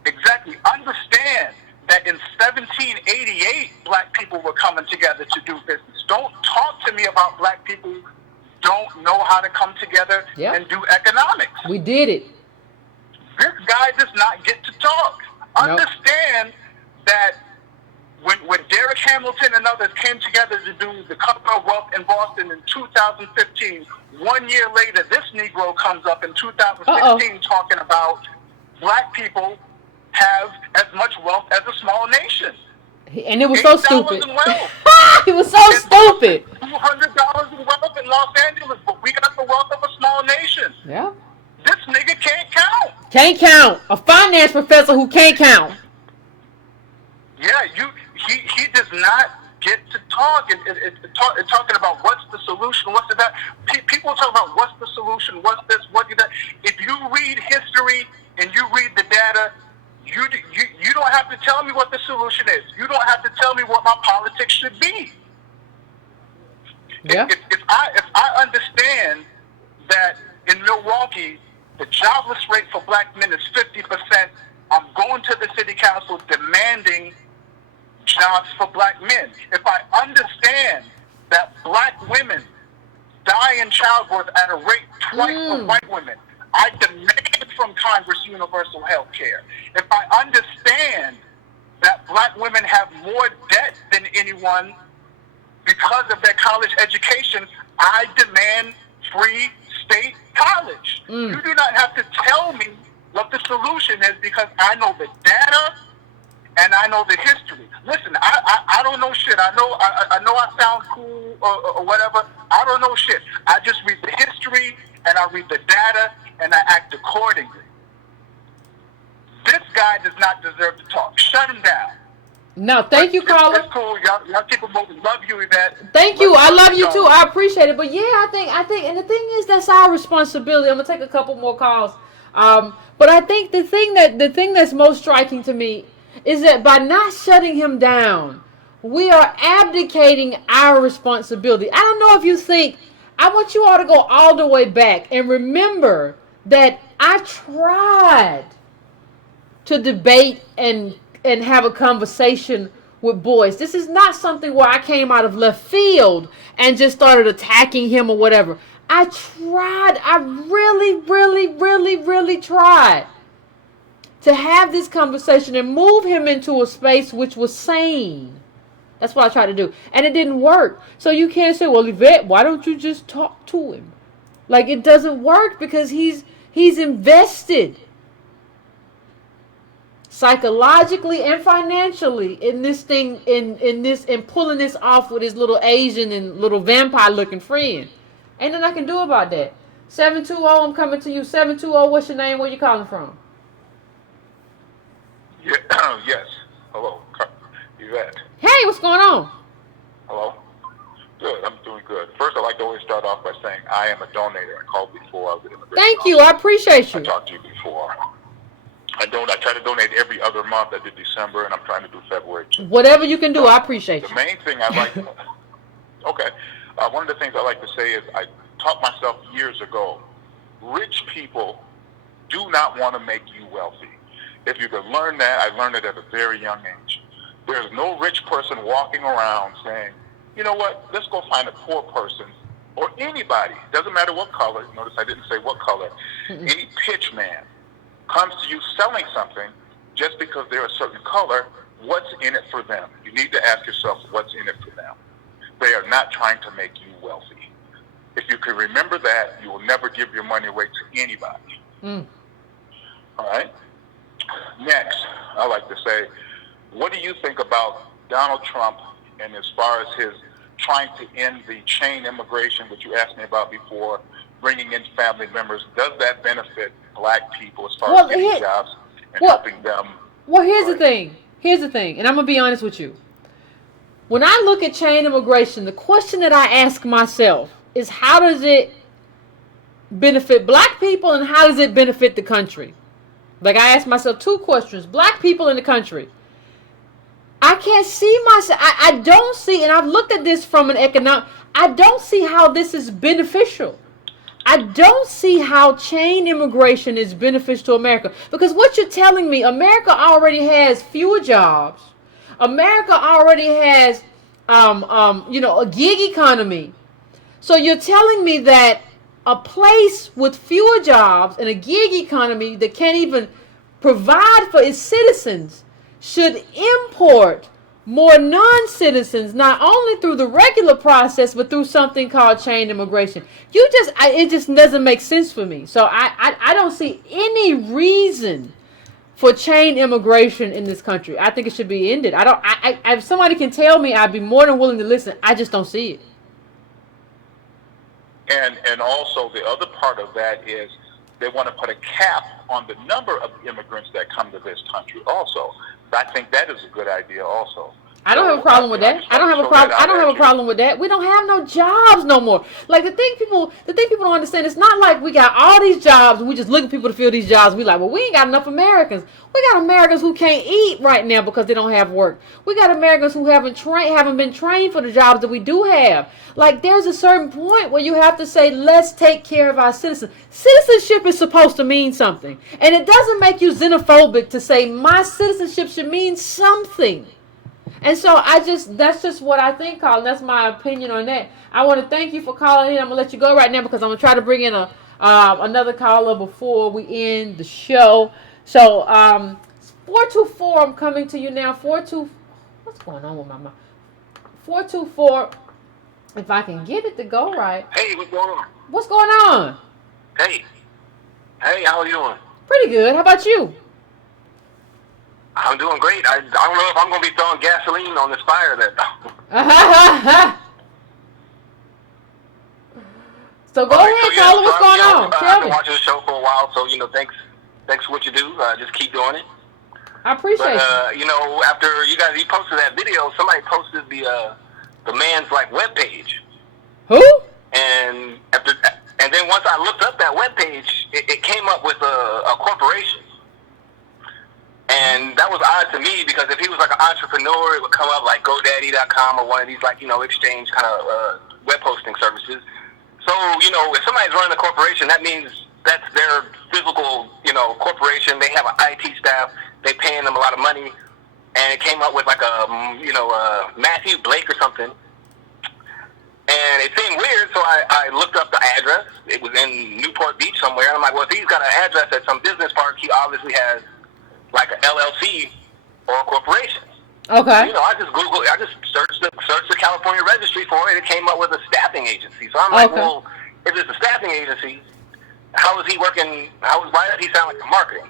Exactly. Understand that in 1788, black people were coming together to do business. Don't talk to me about black people who don't know how to come together and do economics. We did it. This guy does not get to talk. Understand that when Derek Hamilton and others came together to do the Color of Wealth in Boston in 2015, 1 year later, this Negro comes up in 2016 talking about black people have as much wealth as a small nation. And it was so stupid. It was so stupid. $200 in wealth in Los Angeles, but we got the wealth of a small nation. Yeah. This nigga can't count. Can't count. A finance professor who can't count. Yeah, he does not get to talk. Talking about what's the solution, what's the that. People talk about what's the solution, what's this, what that. If you read history and you read the data, you don't have to tell me what the solution is. You don't have to tell me what my politics should be. Yeah. If I understand that in Milwaukee the jobless rate for black men is 50%, I'm going to the city council demanding jobs for black men. If I understand that black women die in childbirth at a rate twice of white women, I demand from Congress universal health care. If I understand that black women have more debt than anyone because of their college education, I demand free state college. You do not have to tell me what the solution is because I know the data and I know the history. Listen, I don't know shit. I know I sound cool or whatever. I don't know shit. I just read the history and I read the data and I act accordingly. This guy does not deserve to talk. Shut him down. No, thank you, caller. It's cool. Y'all keep it moving. Love you, Yvette. Thank you. I love you too. I appreciate it. But yeah, I think, and the thing is, that's our responsibility. I'm gonna take a couple more calls. But I think the thing that's most striking to me is that by not shutting him down, we are abdicating our responsibility. I don't know if you think. I want you all to go all the way back and remember that I tried to debate and have a conversation with Boyce. This is not something where I came out of left field and just started attacking him or whatever. I tried. I really tried to have this conversation and move him into a space which was sane. That's what I tried to do. And it didn't work. So you can't say, well, Yvette, why don't you just talk to him? Like, it doesn't work because he's invested psychologically and financially in this thing, in pulling this off with his little Asian and little vampire looking friend. Ain't nothing I can do about that. 720, I'm coming to you. 720, what's your name? Where you calling from? Yeah, yes. Hello, Yvette. Hey, what's going on? Hello. Good. I'm doing good. First, I'd like to always start off by saying I am a donator. I called before. I was an immigration Thank you. I appreciate you. I talked to you before. I try to donate every other month. I did December, and I'm trying to do February too. Whatever you can do, I appreciate you. The main thing I like. Okay. One of the things I like to say is I taught myself years ago. Rich people do not want to make you wealthy. If you could learn that, I learned it at a very young age. There's no rich person walking around saying, you know what, let's go find a poor person or anybody, doesn't matter what color, notice I didn't say what color, any pitch man comes to you selling something just because they're a certain color, what's in it for them? You need to ask yourself what's in it for them. They are not trying to make you wealthy. If you can remember that, you will never give your money away to anybody. All right? Next, I like to say, what do you think about Donald Trump and as far as his trying to end the chain immigration, which you asked me about before, bringing in family members? Does that benefit black people as far as getting jobs and helping them? Well, here's the thing. Here's the thing, and I'm going to be honest with you. When I look at chain immigration, the question that I ask myself is how does it benefit black people and how does it benefit the country? Like, I ask myself two questions. Black people in the country. I can't see myself. I don't see, and I've looked at this from an economic, I don't see how this is beneficial. I don't see how chain immigration is beneficial to America. Because what you're telling me, America already has fewer jobs. America already has, a gig economy. So you're telling me that a place with fewer jobs and a gig economy that can't even provide for its citizens should import more non-citizens, not only through the regular process, but through something called chain immigration. It just doesn't make sense for me. So I don't see any reason for chain immigration in this country. I think it should be ended. If somebody can tell me, I'd be more than willing to listen. I just don't see it. And also the other part of that is they want to put a cap on the number of immigrants that come to this country also. I think that is a good idea also. I don't have a problem with that. I don't have a problem with that. We don't have no jobs no more. Like the thing people don't understand, it's not like we got all these jobs and we just looking for people to fill these jobs. We like, well, we ain't got enough Americans. We got Americans who can't eat right now because they don't have work. We got Americans who haven't been trained for the jobs that we do have. Like there's a certain point where you have to say, let's take care of our citizens. Citizenship is supposed to mean something. And it doesn't make you xenophobic to say my citizenship should mean something. And so that's just what I think, Colin. That's my opinion on that. I want to thank you for calling in. I'm going to let you go right now because I'm going to try to bring in another caller before we end the show. So, 424, I'm coming to you now. What's going on with my mouth? 424, if I can get it to go right. Hey, what's going on? What's going on? Hey, how are you doing? Pretty good. How about you? I'm doing great. I don't know if I'm going to be throwing gasoline on this fire that. So go ahead, caller. What's going on? I've been watching the show for a while, so thanks for what you do. Just keep doing it. I appreciate But you know, after you posted that video, somebody posted the man's like webpage. Who? And then once I looked up that webpage, it came up with a corporation. And that was odd to me because if he was like an entrepreneur, it would come up like GoDaddy.com or one of these like, you know, exchange kind of web hosting services. So, you know, if somebody's running a corporation, that means that's their physical, you know, corporation. They have an IT staff. They paying them a lot of money. And it came up with like a Matthew Blake or something. And it seemed weird, so I looked up the address. It was in Newport Beach somewhere. And I'm like, well, if he's got an address at some business park, he obviously has like an LLC or a corporation. Okay. You know, I just searched the California registry for it. It came up with a staffing agency. So I'm like, well, if it's a staffing agency, how is he working? Why does he sound like a marketing?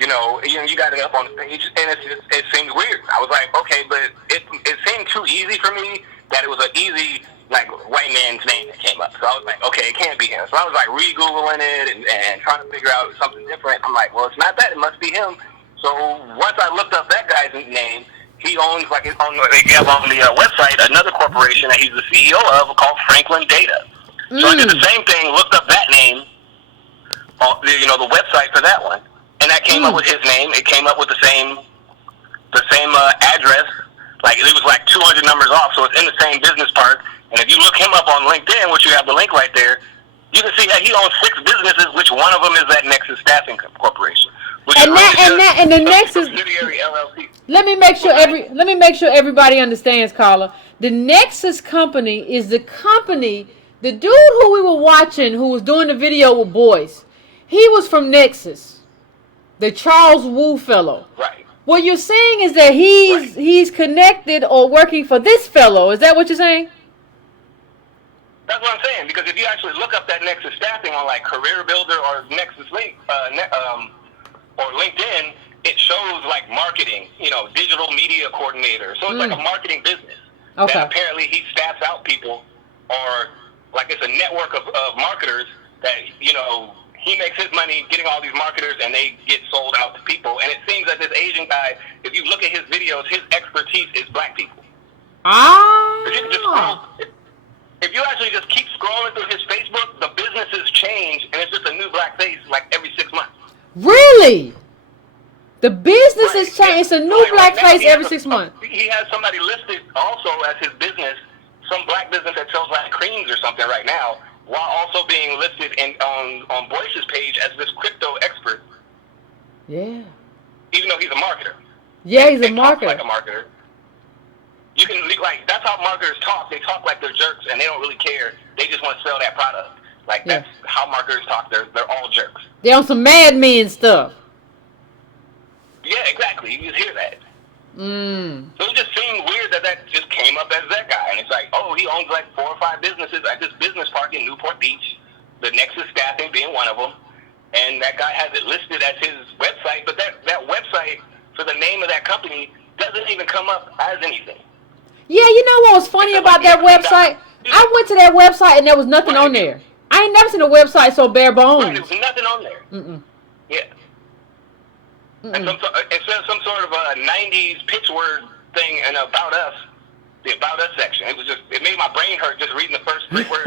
You know, you got it up on the page, and it seemed weird. I was like, okay, but it seemed too easy for me that it was an easy, like, white man's name that came up. So I was like, okay, it can't be him. So I was like re-Googling it and trying to figure out something different. I'm like, well, it's not that. It must be him. So once I looked up that guy's name, he owns, like, they have on the website another corporation that he's the CEO of called Franklin Data. So I did the same thing, looked up that name, you know, the website for that one, and that came up with his name. It came up with the same address. Like, it was like 200 numbers off, so it's in the same business park. And if you look him up on LinkedIn, which you have the link right there, you can see that he owns 6 businesses, which one of them is that Nexus Staffing Corporation. And the Nexus subsidiary LLC. Let me make sure everybody understands, Carla. The Nexus company is the company. The dude who we were watching, who was doing the video with Boyce, he was from Nexus, the Charles Wu fellow. Right. What you're saying is that he's connected or working for this fellow. Is that what you're saying? That's what I'm saying, because if you actually look up that Nexus Staffing on like Career Builder or Nexus Link or LinkedIn, it shows like marketing, you know, digital media coordinator. So it's like a marketing business that apparently he staffs out people, or like it's a network of marketers that, you know, he makes his money getting all these marketers and they get sold out to people. And it seems that this Asian guy, if you look at his videos, his expertise is black people. If you actually just keep scrolling through his Facebook, the businesses change, and it's just a new black face like every 6 months. Really? The businesses change. It's a new black face every 6 months. He has somebody listed also as his business, some black business that sells like creams or something right now, while also being listed on Boyce's page as this crypto expert. Yeah. Even though he's a marketer. Yeah, he's a marketer. Like a marketer. You can, like, that's how marketers talk. They talk like they're jerks, and they don't really care. They just want to sell that product. Like, that's how marketers talk. They're all jerks. They're on some Mad Men stuff. Yeah, exactly. You just hear that. So it just seemed weird that just came up as that guy. And it's like, oh, he owns like 4 or 5 businesses at this business park in Newport Beach, the Nexus Staffing being one of them. And that guy has it listed as his website, but that website for the name of that company doesn't even come up as anything. Yeah, you know what was funny about that website? I went to that website and there was nothing on there. I ain't never seen a website so bare bones. Right, there was nothing on there. Yeah. And it says some sort of a 90s pitch word thing and About Us, the About Us section. It made my brain hurt just reading the first 3 words.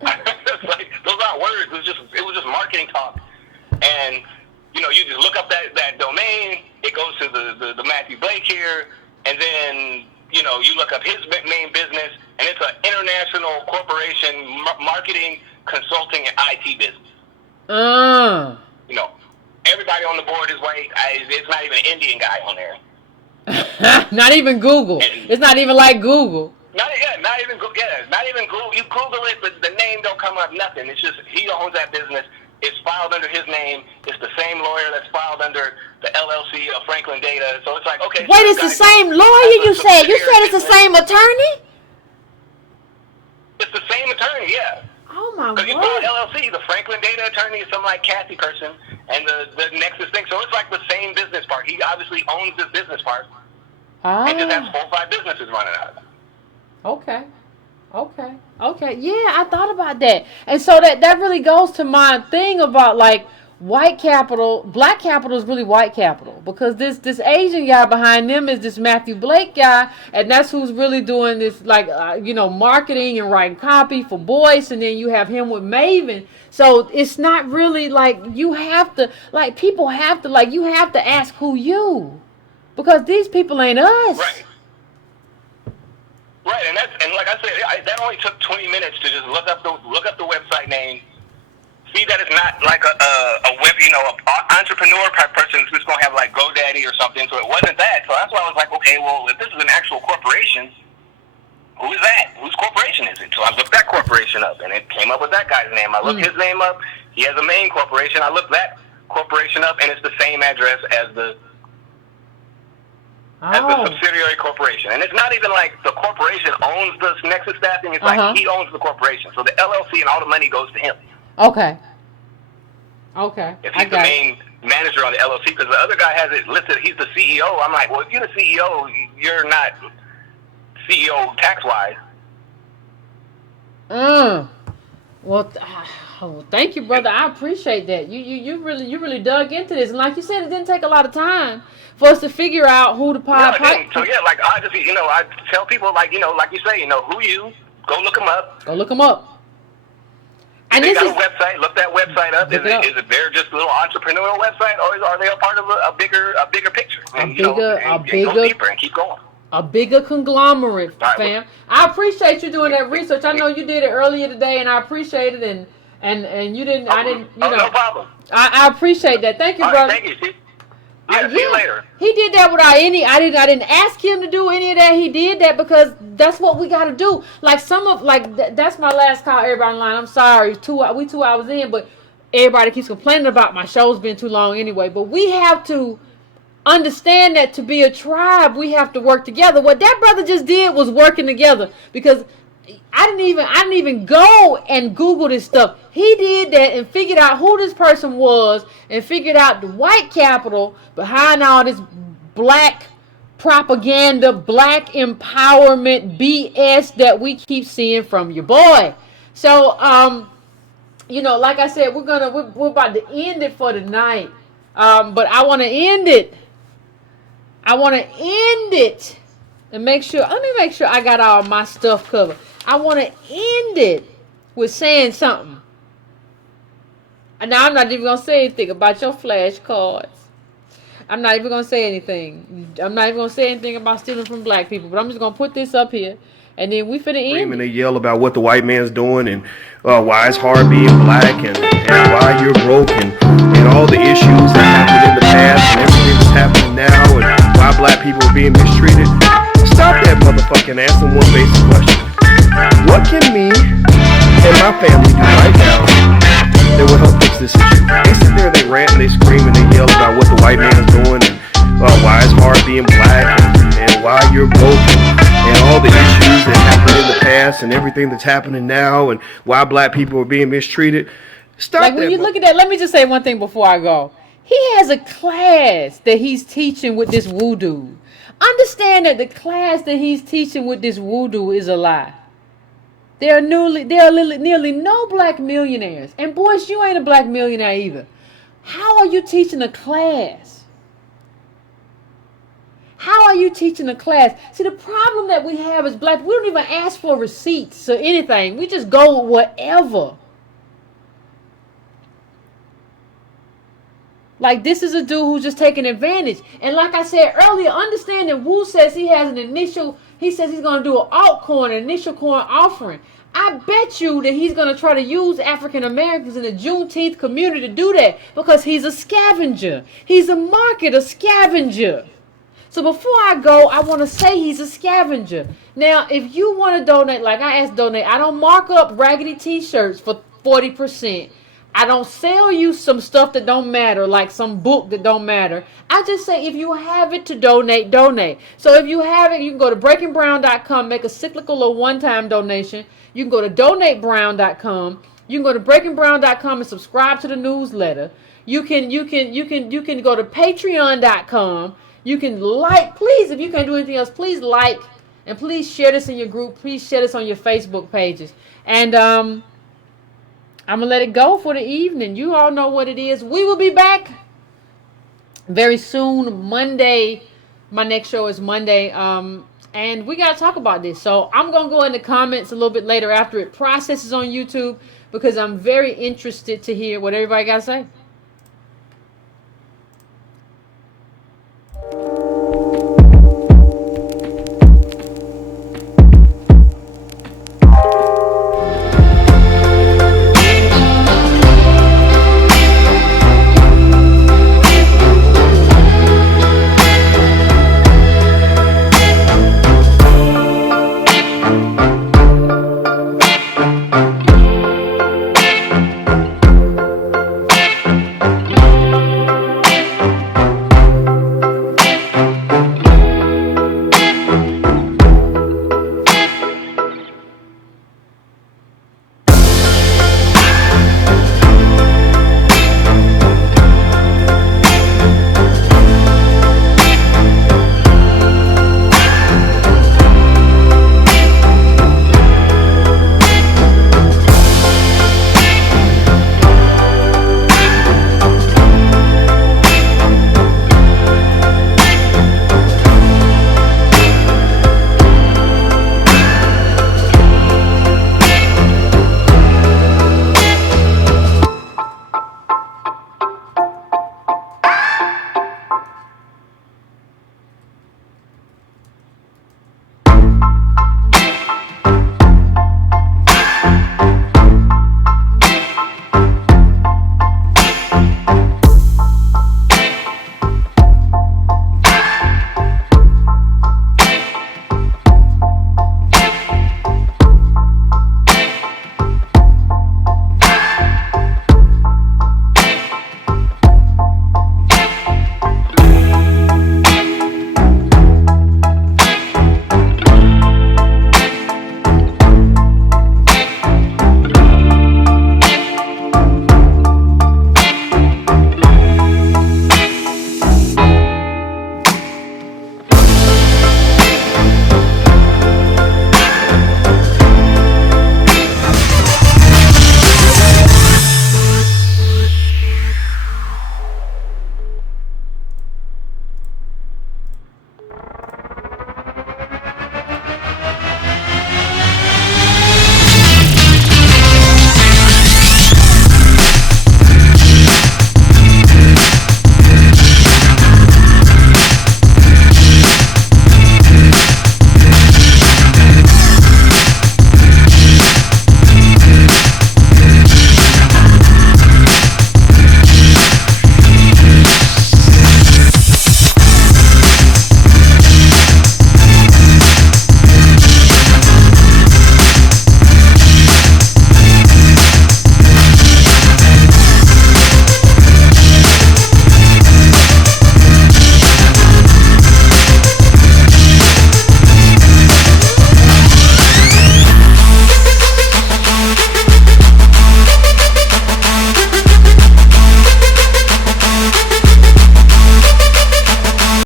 Like, those aren't words. It was just marketing talk. And, you know, you just look up that domain. It goes to the Matthew Blake here. And then, you know, you look up his main business. And it's an international corporation, marketing, consulting, and IT business. You know, everybody on the board is white. It's not even an Indian guy on there. Not even Google. It's not even like Google. Not even Google. You Google it, but the name don't come up. Nothing. It's just he owns that business. It's filed under his name. It's the same lawyer that's filed under the LLC of Franklin Data. So it's like, okay. Wait, it's the same lawyer you said? You said it's the same attorney? It's the same attorney, yeah. Oh my God. Because you filed LLC, the Franklin Data attorney is some like Kathy person, and the Nexus thing. So it's like the same business part. He obviously owns this business part. And just has 4 or 5 businesses running out of it. Okay. Yeah, I thought about that. And so that really goes to my thing about, like, black capital is really white capital, because this Asian guy behind them is this Matthew Blake guy, and that's who's really doing this, like, marketing and writing copy for Boyce, and then you have him with Maven. So it's not really like, you have to, like, people have to, like, you have to ask who you, because these people ain't us. Right, and like I said, that only took 20 minutes to just look up the website name. See that it's not like a web, an entrepreneur type person who's going to have like GoDaddy or something. So it wasn't that. So that's why I was like, okay, well, if this is an actual corporation, who is that? Whose corporation is it? So I looked that corporation up, and it came up with that guy's name. I looked his name up. He has a main corporation. I looked that corporation up, and it's the same address as the subsidiary corporation. And it's not even like the corporation owns the Nexus Staffing. It's like he owns the corporation. So the LLC and all the money goes to him. Okay. If he's the main manager on the LLC, because the other guy has it listed, he's the CEO. I'm like, well, if you're the CEO, you're not CEO tax-wise. Well, thank you, brother. I appreciate that. You really dug into this, and like you said, it didn't take a lot of time for us to figure out who the So yeah, like I just, I tell people, like you say, who you go look them up. Go look them up. And they got a website. Look that website up. Is it their just a little entrepreneurial website, or are they a part of a bigger picture? And, go deeper and keep going. A bigger conglomerate, fam. I appreciate you doing that research. I know you did it earlier today, and I appreciate it. And you didn't. I didn't. No problem. I appreciate that. Thank you, brother. Thank you. See you later. He did that without any. I didn't ask him to do any of that. He did that because that's what we got to do. Like that's my last call. Everybody online. I'm sorry. 2 hours in, but everybody keeps complaining about my show's been too long anyway. But we have to understand that to be a tribe, we have to work together. What that brother just did was working together, because I didn't even go and Google this stuff. He did that and figured out who this person was, and figured out the white capital behind all this black propaganda, black empowerment BS that we keep seeing from your boy. So, like I said, we're about to end it for tonight. But I want to end it. And let me make sure I got all my stuff covered. I want to end it with saying something. And now I'm not even going to say anything about your flashcards. I'm not even going to say anything. I'm not even going to say anything about stealing from black people. But I'm just going to put this up here. And then we finna end. And they yell about what the white man's doing, and why it's hard being black, and why you're broken, and all the issues that happened in the past, and everything that's happening now, and why black people are being mistreated. Stop that motherfucking answer one basic question. What can me and my family do right now that will help fix this issue? They sit there and they rant and they scream and they yell about what the white man's doing, and why it's hard being black, and why you're broken, and all the issues that happened in the past and everything that's happening now, and why black people are being mistreated. Stop like when you look at that, let me just say one thing before I go. He has a class that he's teaching with this voodoo. Understand that the class that he's teaching with this voodoo is a lie. There are nearly no black millionaires. And Boyce, you ain't a black millionaire either. How are you teaching a class? How are you teaching a class? See, the problem that we have as black, we don't even ask for receipts or anything. We just go with whatever. Like, this is a dude who's just taking advantage. And like I said earlier, understand that Wu says he has he says he's going to do an altcoin, an initial coin offering. I bet you that he's going to try to use African Americans in the Juneteenth community to do that, because he's a scavenger. He's a marketer scavenger. So before I go, I want to say he's a scavenger. Now, if you want to donate, like I asked donate, I don't mark up raggedy t-shirts for 40%. I don't sell you some stuff that don't matter, like some book that don't matter. I just say if you have it to donate, donate. So if you have it, you can go to breakingbrown.com, make a cyclical or one-time donation. You can go to donatebrown.com. You can go to breakingbrown.com and subscribe to the newsletter. You can go to patreon.com. You can please, if you can't do anything else, please like and please share this in your group. Please share this on your Facebook pages. And I'm going to let it go for the evening. You all know what it is. We will be back very soon. Monday. My next show is Monday. And we got to talk about this. So I'm going to go in the comments a little bit later after it processes on YouTube, because I'm very interested to hear what everybody got to say.